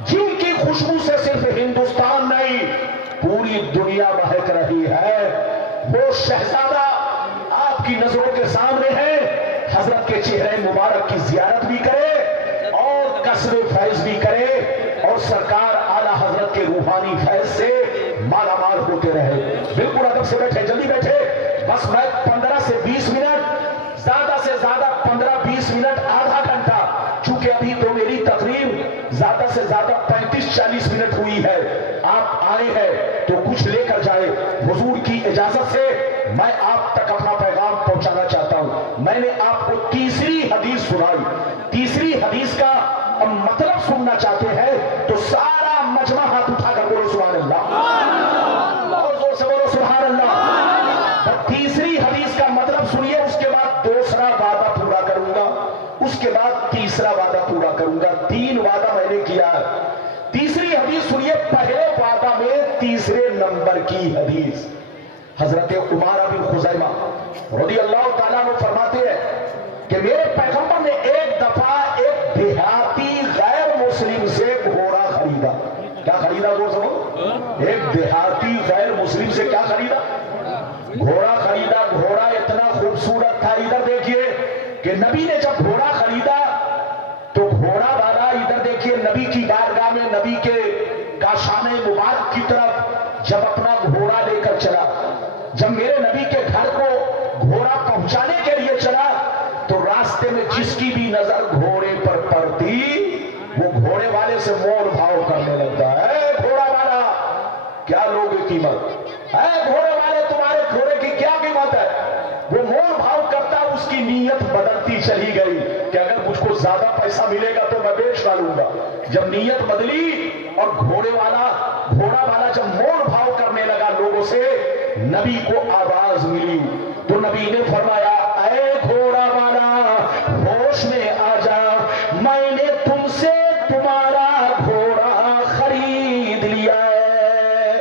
جن کی خوشبو سے صرف ہندوستان نہیں پوری دنیا مہک رہی ہے۔ وہ شہزادہ آپ کی نظروں کے سامنے ہے، حضرت کے چہرے مبارک کی زیارت بھی کرے اور قصر فیض بھی کرے، اور سرکار اعلیٰ حضرت کے روحانی فیض سے مالا مال ہوتے رہے۔ بالکل ادب سے بیٹھے، جلدی بیٹھے، بس میں 15 سے 20 منٹ، زیادہ سے زیادہ 15-20 منٹ، آدھا گھنٹہ، چونکہ ابھی تو میری تقریر زیادہ سے زیادہ 35-40 منٹ ہوئی ہے، آپ آئے ہیں تو کچھ لے کر جائے۔ حضور کی اجازت سے میں آپ تک اپنا پیغام پہنچانا چاہتا ہوں۔ میں نے آپ کو تیسری حدیث سنائی، تیسری حدیث کا مطلب سننا چاہتے ہیں تو سارا مجمع ہاتھ اٹھا کر بولو سبحان اللہ، اور زور سے بولو سبحان اللہ۔ تیسری حدیث کا مطلب سنیے، اس کے بعد دوسرا وعدہ پورا کروں گا، اس کے بعد تیسرا وعدہ پورا کروں گا۔ 3 وعدہ میں نے کیا ہے۔ تیسری حدیث سنیے، پہلے وعدہ میں تیسرے نمبر کی حدیث۔ حضرت عمارہ بن خزیمہ رضی اللہ تعالیٰ عنہ فرماتے ہیں کہ میرے پیغمبر نے ایک دفعہ ایک دیہاتی غیر مسلم سے گھوڑا خریدا۔ کیا خریدا؟ ایک دیہاتی غیر مسلم سے کیا خریدا؟ گھوڑا خریدا۔ گھوڑا اتنا خوبصورت تھا، ادھر دیکھیے کہ نبی نے جب گھوڑا خریدا تو گھوڑا والا ادھر دیکھیے نبی کی بارگاہ میں، نبی کے کاشانِ مبارک کی طرف جب اپنا گھوڑا لے کر چلا، جب میرے نبی کے گھر کو گھوڑا پہنچانے کے لیے چلا تو راستے میں جس کی بھی نظر گھوڑے پر پڑتی وہ گھوڑے والے سے مول بھاؤ کرنے لگتا ہے۔ اے گھوڑا والا، کیا لوگے قیمت؟ اے گھوڑے والے، تمہارے گھوڑے کی کیا قیمت ہے؟ وہ مول بھاؤ کرتا، اس کی نیت بدلتی چلی گئی کہ اگر مجھ کو زیادہ پیسہ ملے گا تو میں بیچ ڈالوں گا۔ جب نیت بدلی اور گھوڑا والا جب مول بھاؤ کرنے لگا لوگوں سے، نبی کو آواز ملی تو نبی نے فرمایا، اے گھوڑا والا ہوش میں آ جا، میں نے تم سے تمہارا گھوڑا خرید لیا ہے،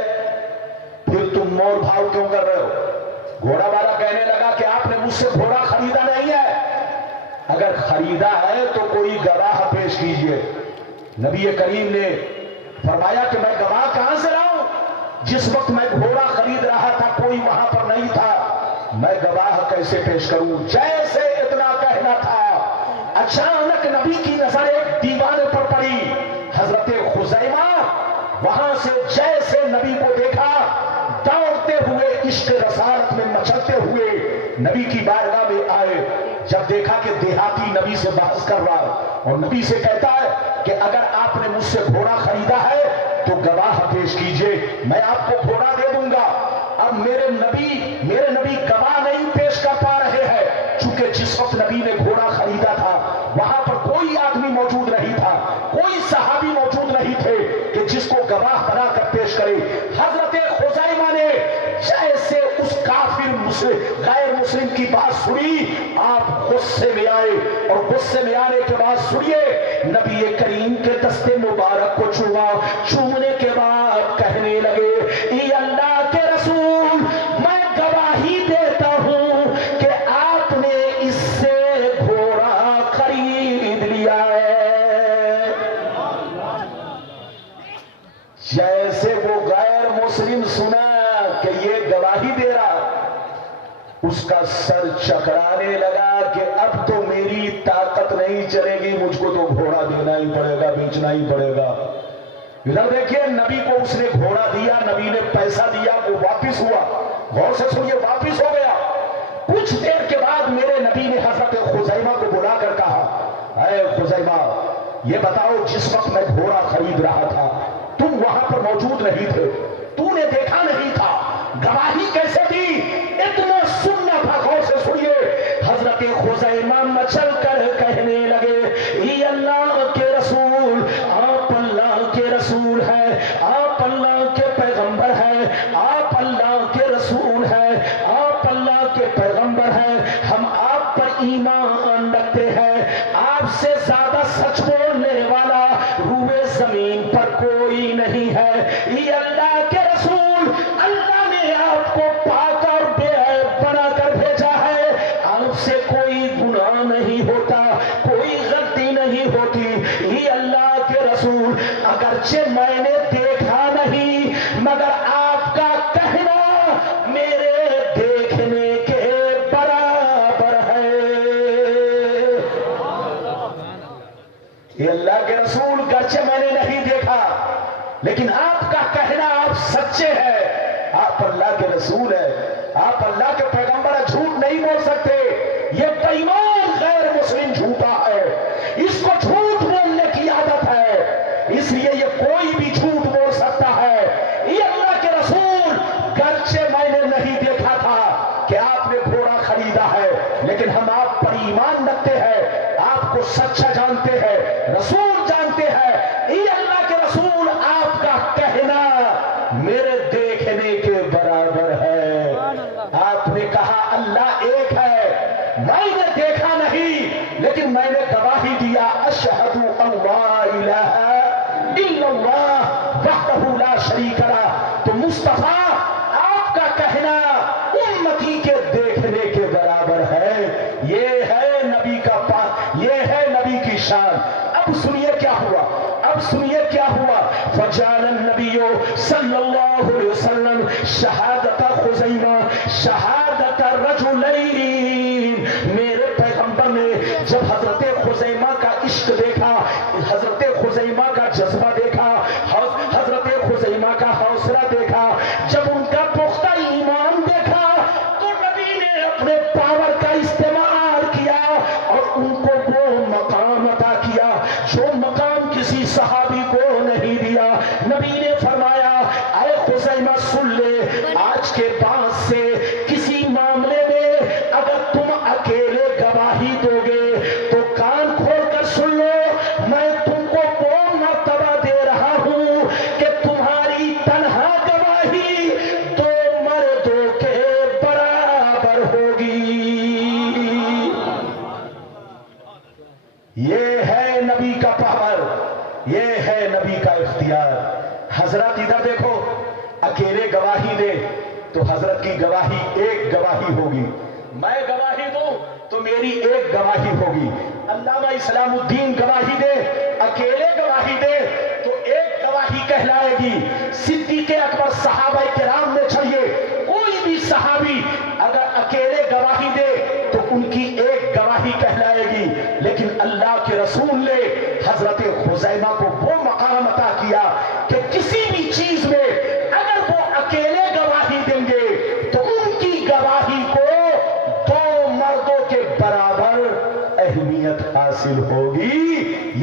پھر تم مول بھاؤ کیوں کر رہے ہو؟ گھوڑا والا کہنے لگا کہ آپ نے مجھ سے گھوڑا خریدا نہیں ہے، اگر خریدا ہے تو کوئی گواہ پیش کیجئے۔ نبی کریم نے فرمایا کہ میں گواہ کہاں سے لاؤں؟ جس وقت میں گھوڑا خرید رہا تھا کوئی وہاں پر نہیں تھا، میں گواہ کیسے پیش کروں؟ جیسے اتنا کہنا تھا، اچانک نبی کی نظر ایک دیوانے پر پڑی۔ حضرت خزیمہ وہاں سے جیسے نبی کو دیکھا، دوڑتے ہوئے عشق رسالت میں مچلتے ہوئے نبی کی بارگاہ میں آئے۔ جب دیکھا کہ دیہاتی نبی سے بحث کر رہا اور نبی سے کہتا ہے کہ اگر آپ نے مجھ سے گھوڑا خریدا ہے تو گواہ پیش کیجئے، میں آپ کو گھوڑا دے دوں گا۔ اب میرے نبی گواہ نہیں پیش کر پا رہے ہیں، چونکہ جس وقت نبی نے گھوڑا خریدا تھا وہاں پر کوئی آدمی موجود نہیں تھا، کوئی صحابی موجود نہیں تھے کہ جس کو گواہ بنا کر پیش کرے۔ حضرت خزیمہ نے جیسے اس کافر غیر مسلم کی بات سنی، آپ غصے میں آئے، اور غصے میں آنے کے بعد سنیے، نبی کریم کے دستے مبارک کو چھوا، چھونے کے بعد کہنے لگے، اے اللہ کے رسول، میں گواہی دیتا ہوں کہ آپ نے اس سے گھوڑا خرید لیا ہے۔ جیسے وہ غیر مسلم سنا کہ یہ گواہی دے رہا، اس کا سر چکرانے لگا کہ اب تو میری طاقت نہیں چلے گی، مجھ کو تو گھوڑا دینا ہی پڑے گا، بیچنا ہی پڑے گا۔ ادھر دیکھیے نبی کو اس نے گھوڑا دیا، نبی نے پیسہ دیا، وہ واپس ہوا۔ غور سے سنیے، واپس ہو گیا۔ کچھ دیر کے بعد میرے نبی نے حضرت خزیمہ کو بلا کر کہا، اے خزیمہ یہ بتاؤ، جس وقت میں گھوڑا خرید رہا تھا تم وہاں پر موجود نہیں تھے، تو نے دیکھا نہیں تھا، گواہی کیسے دی؟ اتنا سننا تھا۔ غور سے سنیے، حضرت خزیمہ مچل کر کہنے لگے، اے اللہ کے رسول، آپ اللہ کے رسول ہیں، آپ اللہ کے پیغمبر ہیں، آپ اللہ کے رسول ہیں، آپ اللہ کے پیغمبر ہیں، ہم آپ پر ایمان رکھتے ہیں، آپ سے زیادہ سچ بولنے والا روئے زمین پر کوئی نہیں ہے۔ یہ اللہ کے رسول، اللہ نے آپ کو پاک اور بے عیب بنا کر بھیجا ہے، آپ سے کوئی گناہ نہیں ہوتا، کوئی غلطی نہیں ہوتی۔ یہ اللہ کے رسول، اگرچہ میں نے دیکھا نہیں مگر آپ کا کہنا میرے دیکھنے کے برابر ہے۔ یہ اللہ کے رسول، گرچہ میں نے نہیں دیکھا لیکن آپ کا کہنا آپ سچے ہیں، آپ اللہ کے رسول ہیں، آپ اللہ کے پیغمبر ہیں، جھوٹ نہیں بول سکتے۔ یہ بے ایمان غیر مسلم جھوٹا ہے، اس کو جھوٹ بولنے کی عادت ہے، اس لیے یہ کوئی بھی جھوٹ بول سکتا ہے۔ یہ اللہ کے رسول، گرچہ میں نے نہیں دیکھا تھا کہ آپ نے گھوڑا خریدا ہے لیکن ہم آپ پر ایمان رکھتے ہیں، آپ کو سچا جانتے ہیں، رسول جانتے ہیں۔ یہ اللہ کے رسول، آپ کا کہنا میرے دیکھنے کے برابر ہے۔ آپ نے کہا اللہ ایک ہے، میں نے دیکھا نہیں لیکن میں نے گواہی دیا، اشہد ان لا الہ الا اللہ وحدہ لا شریک لہ۔ تو مصطفیٰ، آپ کا کہنا امتی کے دیکھنے کے برابر ہے۔ یہ ہے نبی کا یہ ہے نبی کی شان۔ اب سنیے کیا ہوا، اب سنیے کیا ہوا۔ فجعل النبی صلی اللہ علیہ وسلم شہادت خزیمہ شہادت رجلین۔ میرے پیغمبر نے جب حضرت خزیمہ کا عشق دیکھا، حضرت خزیمہ کا جذبہ دیکھا، حضرت خزیمہ کا حوصلہ دیکھا، جب ان کا پختہ ایمان دیکھا تو نبی نے اپنے پاور کا استعمال کیا اور ان کو وہ مقام عطا کیا جو مقام کسی صحابی کو نہیں دیا۔ نبی نے فرمایا، اے خزیمہ سن لے، آج کے بعد سے کسی معاملے میں اگر تم اکیلے گواہی دو گے تو کان کھول کر سن لو، میں تم کو وہ مرتبہ دے رہا ہوں کہ تمہاری تنہا گواہی دو مردوں کے برابر ہوگی۔ یہ ہے نبی کا پاور، یہ ہے نبی کا اختیار۔ حضرت ادھر دیکھو، اکیلے گواہی دے تو حضرت کی گواہی ایک گواہی ہوگی، میں گواہی دوں تو میری ایک گواہی ہوگی، علامہ اسلام الدین گواہی دے، اکیلے گواہی دے تو ایک گواہی کہلائے گی۔ صدیق اکبر صحابہ کرام میں چھڑیے، کوئی بھی صحابی اگر اکیلے گواہی دے تو ان کی ایک گواہی کہلائے گی، لیکن اللہ کے رسول نے حضرت خزیمہ کو وہ مقام عطا کیا کہ کسی بھی چیز میں اگر وہ اکیلے گواہی دیں گے تو ان کی گواہی کو دو مردوں کے برابر اہمیت حاصل ہوگی۔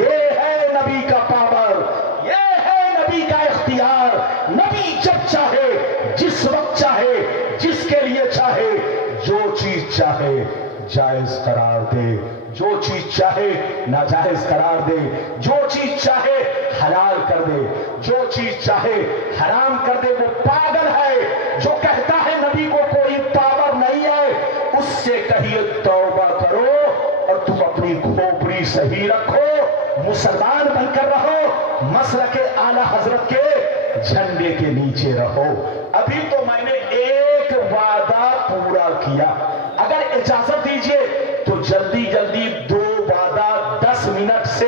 یہ ہے نبی کا پاور، یہ ہے نبی کا اختیار۔ نبی جب چاہے، جس وقت چاہے، جس کے لیے چاہے، جو چیز چاہے جائز قرار دے، جو چیز چاہے ناجائز قرار دے، جو چیز چاہے حلال کر دے، جو چیز چاہے حرام کر دے۔ وہ پاگل ہے جو کہتا ہے نبی کو کوئی پاور نہیں ہے، اس سے کہیے توبہ کرو اور تم اپنی کھوپڑی صحیح رکھو، مسلمان بن کر رہو، مسلک اعلی حضرت کے جھنڈے کے نیچے رہو۔ ابھی تو میں نے ایک وعدہ پورا کیا، اگر اجازت دیجئے تو جلدی جلدی دو وعدہ 10 منٹ سے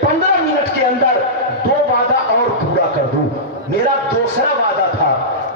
15 منٹ کے اندر دو وعدہ اور پورا کر دوں۔ میرا دوسرا وعدہ تھا،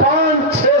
5-6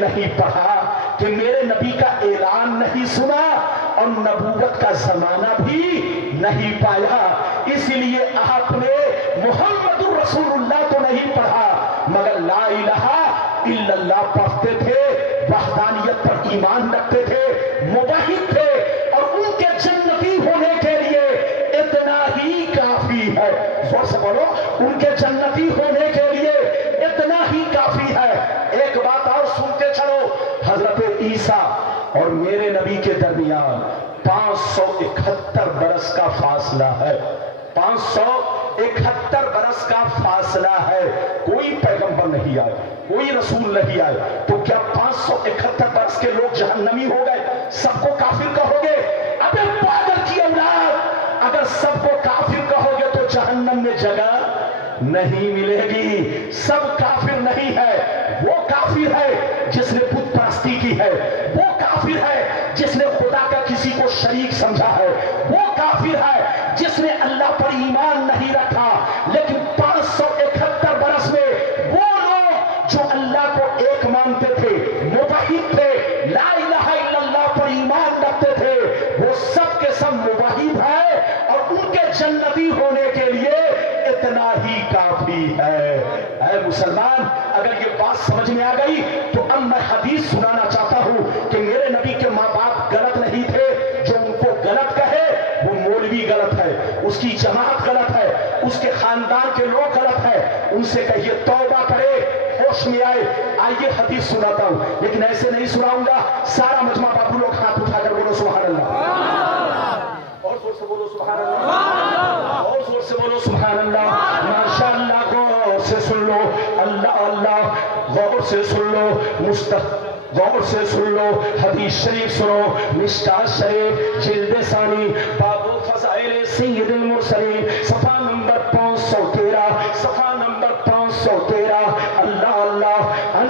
نہیں پڑھا کہ میرے نبی کا اعلان نہیں سنا اور نبوت کا زمانہ بھی نہیں پایا، اس لیے آپ نے محمد رسول اللہ تو نہیں پڑھا مگر لا الہ الا اللہ پڑھتے تھے، وحدانیت پر ایمان رکھتے تھے، موحد تھے، اور ان کے جنتی ہونے کے لیے اتنا ہی کافی ہے۔ زور سے بولو، ان کے جنتی ہونے کے لیے اتنا ہی کافی ہے۔ ایک بات اور سنتے چلو، حضرت عیسیٰ اور میرے نبی کے درمیان 571 برس کا فاصلہ ہے، 571 برس کا فاصلہ ہے۔ کوئی پیغمبر نہیں آئے، کوئی رسول نہیں آئے، تو کیا 571 برس کے لوگ جہنمی ہو گئے؟ سب کو کافر کہو گے؟ ابے پاگل کی اولاد، اگر سب کو کافر کہو گے تو جہنم میں جگہ نہیں ملے گی۔ سب کافر نہیں ہے، وہ کافر ہے جس نے بت پرستی کی ہے، وہ کافر ہے جس نے خدا کا کسی کو شریک سمجھا ہے، وہ کافر ہے جس نے اللہ پر ایمان نہیں رکھا۔ لیکن 571 برس میں وہ لوگ جو اللہ کو ایک مانتے تھے، موحد تھے، لا الہ الا اللہ پر ایمان رکھتے تھے، وہ سب کے سب موحد ہیں اور ان کے جنتی ہونے کے لیے اتنا ہی کافی ہے۔ اے مسلمان، اگر یہ بات سمجھ میں آ گئی تو اب میں حدیث سنانا چاہتا ہوں کہ میرے نبی کے ماں باپ غلط نہیں تھے، جو ان کو غلط کہے وہ مولوی غلط ہے، اس کی جماعت غلط ہے، اس کے خاندان کے لوگ غلط ہے، ان سے کہیے توبہ کرے، ہوش میں آئے۔ آئیے حدیث سناتا ہوں، لیکن ایسے نہیں سناؤں گا، سارا مجمع بابو لوگ ہاتھ اٹھا کر بولو سبحان اللہ، اور زور سے بولو سبحان اللہ، اور زور سے بولو سبحان اللہ۔ ماشاء اللہ، غور سے سن لو، اللہ اللہ، غور سے سن لو، غور سے سن لو، حدیث شریف سنو، مشکات شریف جلد ثانی، باب فضائل سید المرسلین، صفحہ نمبر 513، صفحہ نمبر 513۔ اللہ اللہ، عن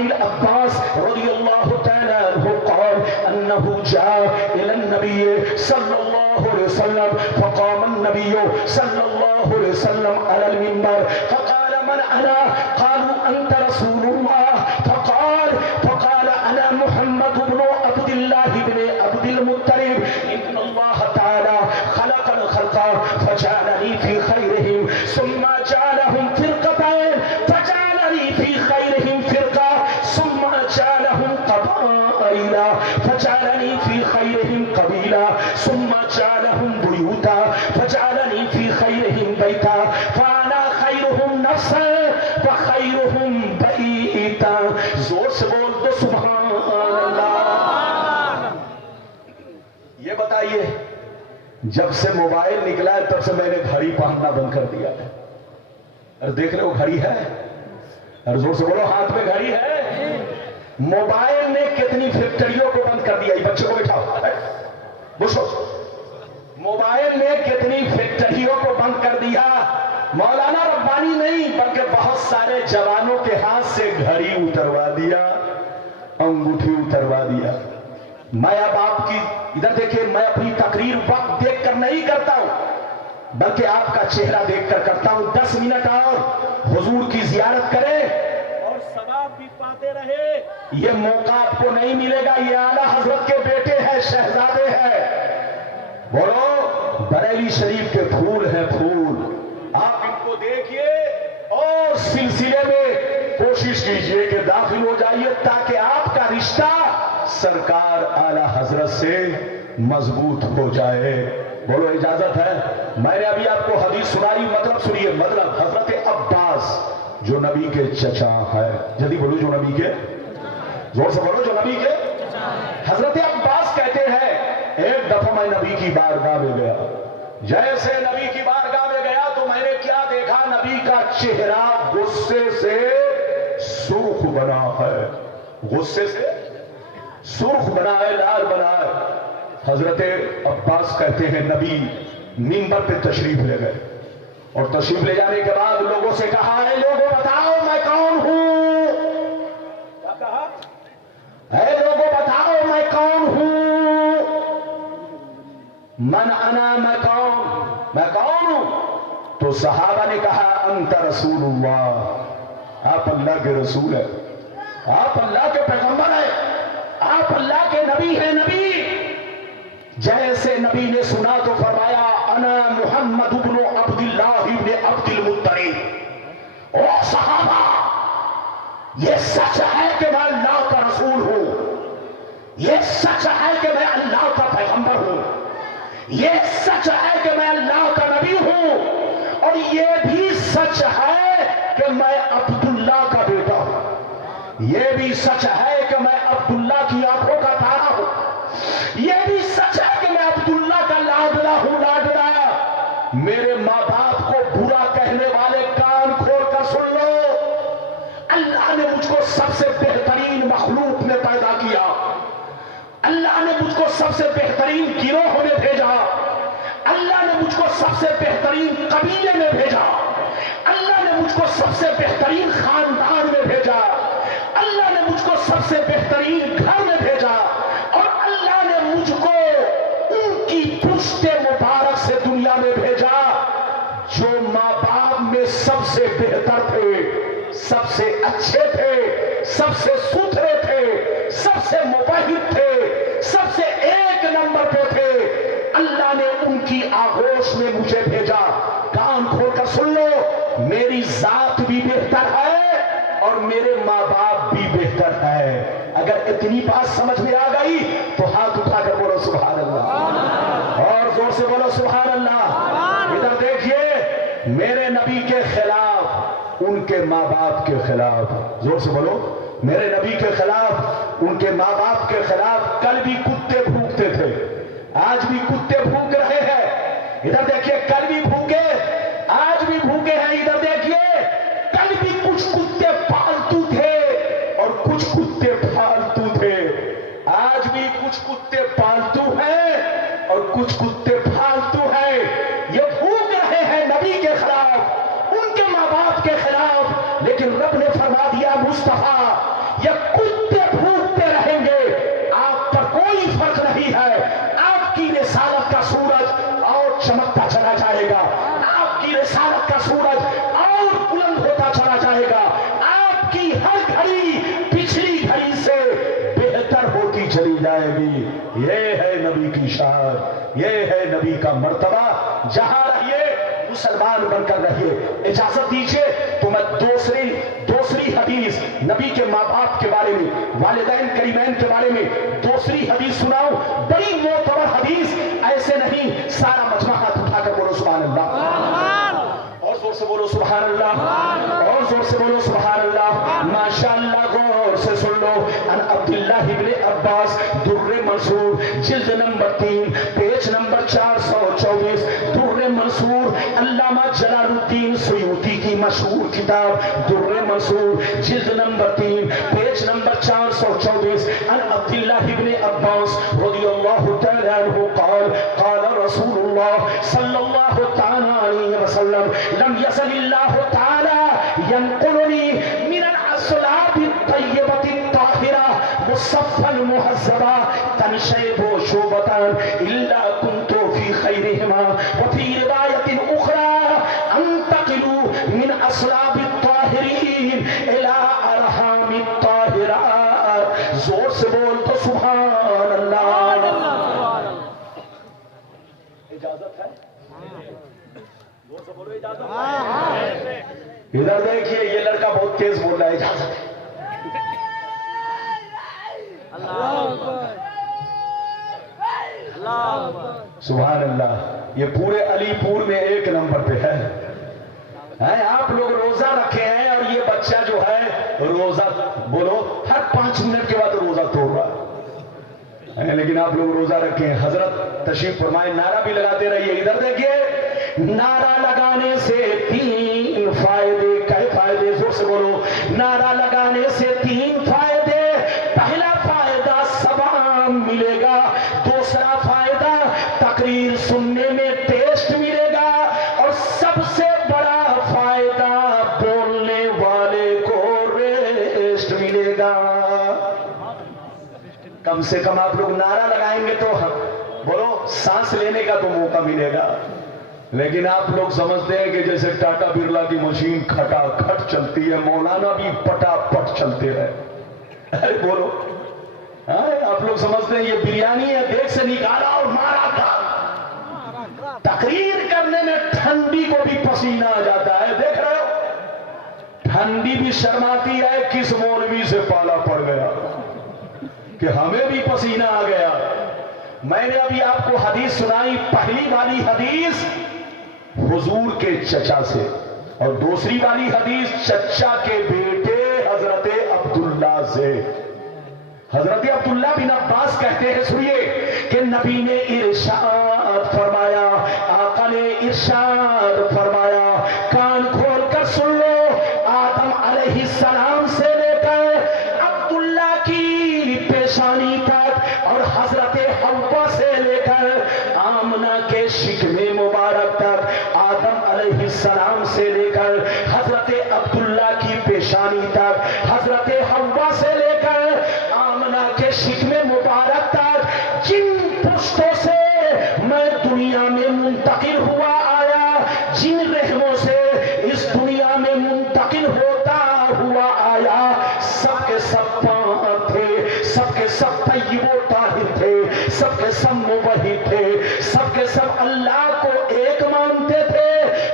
العباس رضی اللہ تعالی عنہ قال انه جاء الى النبي صلی اللہ علیہ وسلم فقام النبي صلی اللہ علیہ وسلم على المنبر فقال من انا؟ قالوا انت رسول الله، فقال انا محمد بن عبد الله بن عبد المطلب، ان الله تعالى خلق الخلق فجعلني في خيرهم ثم جعلهم فرقتين، فجعلني في خيرهم فرقة ثم جعلهم قبائل، فجعلني في خيرهم قبيلة ثم جعلهم بيوتا، فجعلني في خيرهم بيتا، فأنا خيرهم نفسا وخيرهم بيتا۔ زور سے بول دو سبحان اللہ۔ یہ بتائیے، جب سے موبائل نکلا ہے تب سے میں نے گھڑی پہننا بند کر دیا ہے۔ اور دیکھ رہے ہو گھڑی ہے، اور زور سے بولو ہاتھ میں گھڑی ہے۔ موبائل نے کتنی فیکٹریوں کو بند کر دیا، یہ بچوں کو بٹھاؤ بوشو، موبائل نے کتنی فیکٹریوں کو بند کر دیا۔ مولانا ربانی نہیں بلکہ بہت سارے جوانوں کے ہاتھ سے گھڑی اتروا دیا، انگوٹھی اتروا دیا۔ میں اب آپ کی ادھر دیکھیں، میں اپنی تقریر وقت دیکھ کر نہیں کرتا ہوں بلکہ آپ کا چہرہ دیکھ کر کرتا ہوں۔ 10 منٹ اور حضور کی زیارت کریں اور ثواب بھی پاتے رہے۔ یہ موقع آپ کو نہیں ملے گا، یہ اعلیٰ حضرت کے بیٹے ہیں، شہزادے ہیں۔ بولو، بریلی شریف کے پھول ہیں، پھول، آپ ان کو دیکھیے اور سلسلے میں کوشش کیجئے کہ داخل ہو جائیے تاکہ آپ کا رشتہ سرکار اعلیٰ حضرت سے مضبوط ہو جائے۔ بولو اجازت ہے؟ میں نے ابھی آپ کو حدیث سنائی، مطلب سنیے، مطلب حضرت عباس جو نبی کے چچا ہے، جلدی بولو، جو نبی کے، زور سے بولو، جو نبی کے، حضرت عباس کہتے ہیں ایک دفعہ میں نبی کی بارگاہ میں گیا، جیسے نبی کی بارگاہ میں گیا تو میں نے کیا دیکھا، نبی کا چہرہ غصے سے سرخ بنا ہے، غصے سے سرخ بنا ہے، لال بنا ہے۔ حضرت عباس کہتے ہیں نبی منبر پہ تشریف لے گئے اور تشریف لے جانے کے بعد لوگوں سے کہا، اے لوگوں بتاؤ میں کون ہوں؟ کیا کہا؟ اے لوگوں بتاؤ میں کون ہوں؟ من انا، میں کون ہوں؟ تو صحابہ نے کہا انت رسول اللہ، آپ اللہ کے رسول ہیں۔ آپ اللہ کے پیغمبر ہیں، آپ اللہ کے نبی ہیں۔ نبی جیسے نبی نے سنا تو فرمایا انا محمد ابن عبداللہ ابن عبد المطلب۔ او صحابہ، یہ سچ ہے کہ میں اللہ کا رسول ہوں، یہ سچ ہے کہ میں اللہ کا پیغمبر ہوں، یہ سچ ہے کہ میں اللہ کا نبی ہوں، اور یہ بھی سچ ہے کہ میں عبداللہ کا بیٹا ہوں، یہ بھی سچ ہے کہ میں عبداللہ کی آنکھوں کا تارا ہوں، یہ بھی سچ ہے کہ میں عبداللہ کا لاڈلا ہوں۔ لاڈلا میرے ماں باپ کو برا کہنے والے کان کھول کر سن لو، اللہ نے مجھ کو سب سے بہترین مخلوق میں پیدا کیا، اللہ نے مجھ کو سب سے بہترین گروہ میں بھیجا، اللہ نے مجھ کو سب سے بہترین قبیلے میں بھیجا، اللہ نے مجھ کو سب سے بہترین خاندان میں بھیجا، اللہ نے مجھ کو سب سے بہترین گھر میں بھیجا، اور اللہ نے مجھ کو ان کی پشت مبارک سے دنیا میں بھیجا جو ماں باپ میں سب سے بہتر تھے، سب سے اچھے تھے، سب سے ستھرے تھے، سب سے مباحث تھے، سب سے ایک نمبر پہ تھے۔ اللہ نے ان کی آغوش میں مجھے بھیجا۔ کان کھول کر سن لو، میری ذات بھی بہتر ہے اور میرے ماں باپ بھی بہتر ہے۔ اگر اتنی بات سمجھ میں آ گئی تو ہاتھ اٹھا کر بولو سبحان اللہ، اور زور سے بولو سبحان اللہ۔ ادھر دیکھیے، میرے نبی کے خلاف ان کے ماں باپ کے خلاف، زور سے بولو، میرے نبی کے خلاف ان کے ماں باپ کے خلاف کل بھی کتے بھونکتے تھے، آج بھی کتے بھونک رہے ہیں۔ ادھر دیکھیے، کل بھی بھونکے، آج بھی بھونکے ہیں۔ ادھر دیکھیے، کل بھی کچھ کتے پالتو تھے اور کچھ کتے پالتو تھے، آج بھی کچھ کتے پالتو ہیں اور کچھ کتے پالتو ہیں۔ یہ بھونک رہے ہیں نبی کے خلاف، ان کے ماں باپ کے خلاف، لیکن رب نے فرما دیا مصطفیٰ یہ کتے بھونکتے رہیں گے، آپ پر کوئی فرق نہیں ہے۔ آپ کی رسالت کا سورج اور چمکتا چلا جائے گا، آپ کی رسالت کا سورج اور بلند ہوتا چلا جائے گا، آپ کی ہر گھڑی پچھلی گھڑی سے بہتر ہوتی چلی جائے گی۔ یہ ہے نبی کی شان، یہ ہے نبی کا مرتبہ۔ جہاں رہیے مسلمان بن کر رہیے۔ اجازت دیجیے تو میں دوسری حدیث نبی کے ماں باپ کے بارے میں، والدین کریمین کے بارے میں دوسری حدیث سناؤں، بڑی معتبر حدیث۔ ایسے نہیں، سارا مجمع ہاتھ اٹھا کر بولو سبحان اللہ، اور زور سے بولو سبحان اللہ، اور زور سے بولو سبحان اللہ۔ ماشاءاللہ، غور سے سن لو۔ ان عبداللہ ابن عباس، در منصور، جلد نمبر 3، پیج نمبر 424، در منصور، علامہ جلال الدین سیوطی کی مشہور کتاب در منصور، جلد نمبر 3، پیج نمبر 424۔ ان عبداللہ ابن عباس رضی اللہ تعالی عنہ قال قال رسول اللہ صلی اللہ تعالی علیہ وسلم لم يزل اللہ تعالی ينقلنی من الاسلاب الطیبة الطاہرة مصفا مہذبا تنشیب شعبتا الا كنت في خیرهما وفي روایت اخرى انتقل من اسلاب الطاہرین الى ارحام الطاہرات۔ زور سے بول تو سبحان اللہ۔ اجازت ہے؟ زور سے بولو اجازت ہے؟ ادھر دیکھیے، یہ لڑکا بہت تیز بول رہا ہے، اجازت ہے؟ سبحان اللہ۔ یہ پورے علی پور میں ایک نمبر پہ ہے۔ آپ لوگ روزہ رکھے ہیں اور یہ بچہ جو ہے روزہ بولو ہر 5 منٹ کے بعد روزہ توڑ رہا ہے، لیکن آپ لوگ روزہ رکھے ہیں۔ حضرت تشریف فرمائے، نعرہ بھی لگاتے رہیے۔ ادھر دیکھیے، نعرہ لگانے سے 3 فائدے۔ کئی فائدے؟ زور سے بولو۔ نعرہ لگانے سے 3 فائدے۔ پہلا فائدہ ثواب ملے گا، دوسرا فائدہ تقریر سننے میں ٹیسٹ ملے گا، اور سب سے بڑا فائدہ بولنے والے کو ریسٹ ملے گا۔ کم سے کم آپ لوگ نعرہ لگائیں گے تو بولو سانس لینے کا تو موقع ملے گا، لیکن آپ لوگ سمجھتے ہیں کہ جیسے ٹاٹا برلا کی مشین کھٹا کھٹ چلتی ہے، مولانا بھی پٹا پٹ چلتے ہیں۔ ارے بولو، آپ لوگ سمجھتے ہیں یہ بریانی ہے، دیکھ سے نکالا اور مارا تھا۔ تقریر کرنے میں ٹھنڈی کو بھی پسینہ آ جاتا ہے، دیکھ رہے ہو، ٹھنڈی بھی شرماتی ہے کس مولوی سے پالا پڑ گیا کہ ہمیں بھی پسینہ آ گیا۔ میں نے ابھی آپ کو حدیث سنائی، پہلی والی حدیث حضور کے چچا سے، اور دوسری والی حدیث چچا کے بیٹے حضرت عبداللہ سے۔ حضرت عبداللہ بن عباس کہتے ہیں، سنیے، کہ نبی نے ارشاد فرمایا، آقا نے ارشاد فرمایا، کان کھول کر سن لو، آدم علیہ السلام سے لے کر عبداللہ کی پیشانی تک اور حضرت حوا سے لے کر آمنہ کے شکم مبارک تک، آدم علیہ السلام سے لے کر حضرت عبداللہ کی پیشانی تک، حضرت حوا سے لے کر آمنہ کے شکم مبارک تک، جن پشتوں سے میں دنیا میں منتقل ہوا آیا، جن رحموں سے اس دنیا میں منتقل ہوتا ہوا آیا، سب کے سب پاک تھے، سب کے سب طیب و طاہر تھے، سب کے سب موحد تھے، سب کے سب اللہ کو ایک مانتے تھے،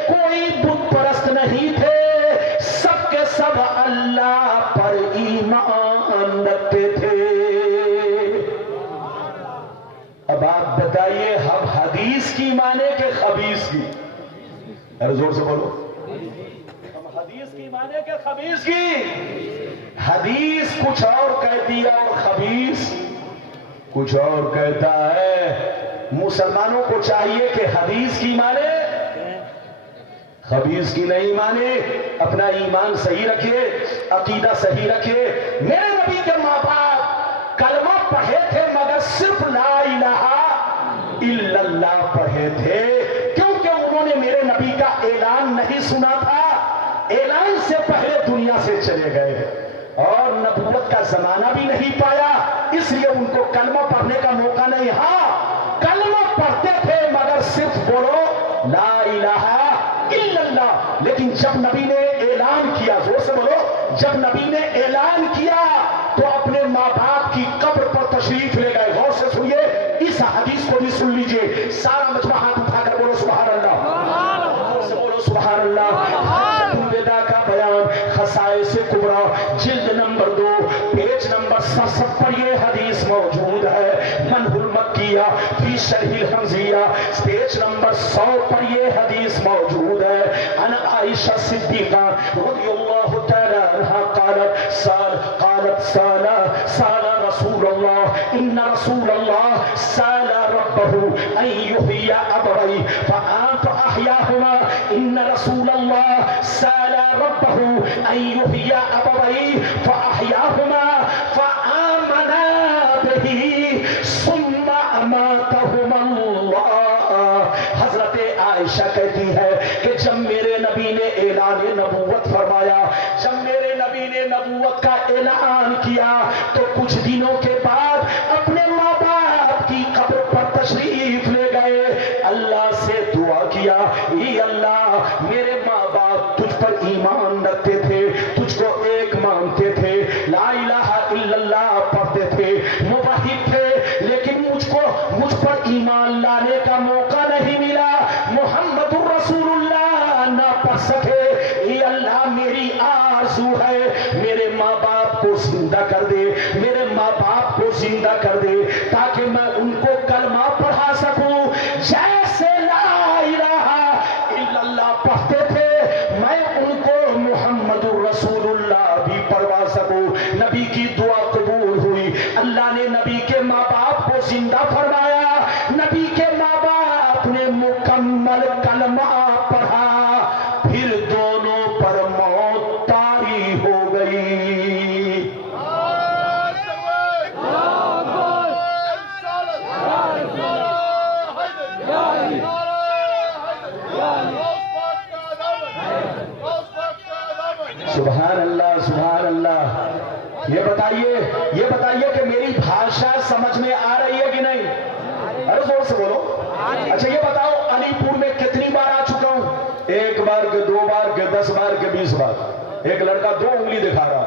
کوئی بت پرست نہیں تھے، سب کے سب اللہ پر ایمان رکھتے تھے۔ اب آپ بتائیے، ہم حدیث کی مانے کہ خبیث کی؟ ارے زور سے بولو، ہم حدیث کی مانے کہ خبیث کی؟ حدیث کچھ اور کہتی ہے اور خبیث کچھ اور کہتا ہے۔ مسلمانوں کو چاہیے کہ حدیث کی مانے، خبیث کی نہیں مانے، اپنا ایمان صحیح رکھے، عقیدہ صحیح رکھے۔ میرے نبی کے ماں باپ کلمہ پڑھے تھے مگر صرف لا الہ الا اللہ پڑھے تھے، کیونکہ انہوں نے میرے نبی کا اعلان نہیں سنا تھا، اعلان سے پہلے دنیا سے چلے گئے اور نبوت کا زمانہ بھی نہیں پایا، اس لیے ان کو کلمہ پڑھنے کا موقع نہیں۔ ہاں کلمہ پڑھتے تھے مگر صرف بولو لا الہ الا اللہ، لیکن جب نبی نے اعلان کیا، زور سے بولو، جب نبی نے اعلان کیا تو اپنے ماں باپ کی قبر پر تشریف لے گئے۔ غور سے سنیے، اس حدیث کو بھی سن لیجئے، سارا مجمع ہاتھ اٹھا کر بولو سبحان اللہ، غور سے بولو سبحان اللہ۔ حجۃ الوداع کا بیان، خصائص کبریٰ، جلد نمبر 2، پیج نمبر 67 پر یہ حدیث موجود ہے۔ منہ المکیہ فی شرح الحمزیہ، پیج نمبر 100 پر یہ حدیث موجود ہے۔ عن عائشہ صدیقہ رضی اللہ تعالی عنہا قالت سال رسول اللہ، ان رسول اللہ سال ربہ ان یحیی ابویہ فاحیاہما، ان رسول اللہ سال ربہ ان یحیی ابویہ فاحیاہما فآمنا بہ ثم اماتہما اللہ۔ حضرت عائشہ کہتی ہے کہ جب میرے نبی نے اعلان نبوت فرمایا، جب میرے نبی نے نبوت کا اعلان کیا تو کچھ دنوں کے بعد اپنے ماں باپ کی قبر پر تشریف لے گئے، اللہ سے دعا کیا، اے اللہ میرے ماں باپ تجھ پر ایمان رکھتے تھے، تجھ کو ایک مانتے تھے، لا الہ الا اللہ پڑھتے تھے، موحد تھے، لیکن مجھ پر ایمان لانے کا موقع نہیں ملا، محمد الرسول اللہ نہ پڑھ سکے، اے اللہ میری آرزو ہے میرے ماں باپ کو زندہ کر دے، میرے ماں باپ کو زندہ کر دے تاکہ میں ان کو کلمہ پڑھا سکوں، جیسے لا الہ الا اللہ پڑھتے تھے میں ان کو محمد الرسول اللہ بھی پڑھوا سکوں۔ نبی کی دعا قبول ہوئی، اللہ نے نبی کے ماں باپ کو زندہ فرمایا، نبی کے ماں باپ نے مکمل کلمہ پڑھا، پھر دونوں پر موت طاری ہو گئی۔ سبحان اللہ سبحان اللہ۔ یہ بتائیے کہ میری بھاشا سمجھ میں آ رہی ہے کہ نہیں؟ ارے زور سے بولو۔ اچھا یہ بتاؤ علی پور میں کتنی بار آ چکا ہوں؟ 1 بار کے 2 بار کے 10 بار کے 20 بار؟ ایک لڑکا 2 انگلی دکھا رہا،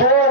2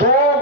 2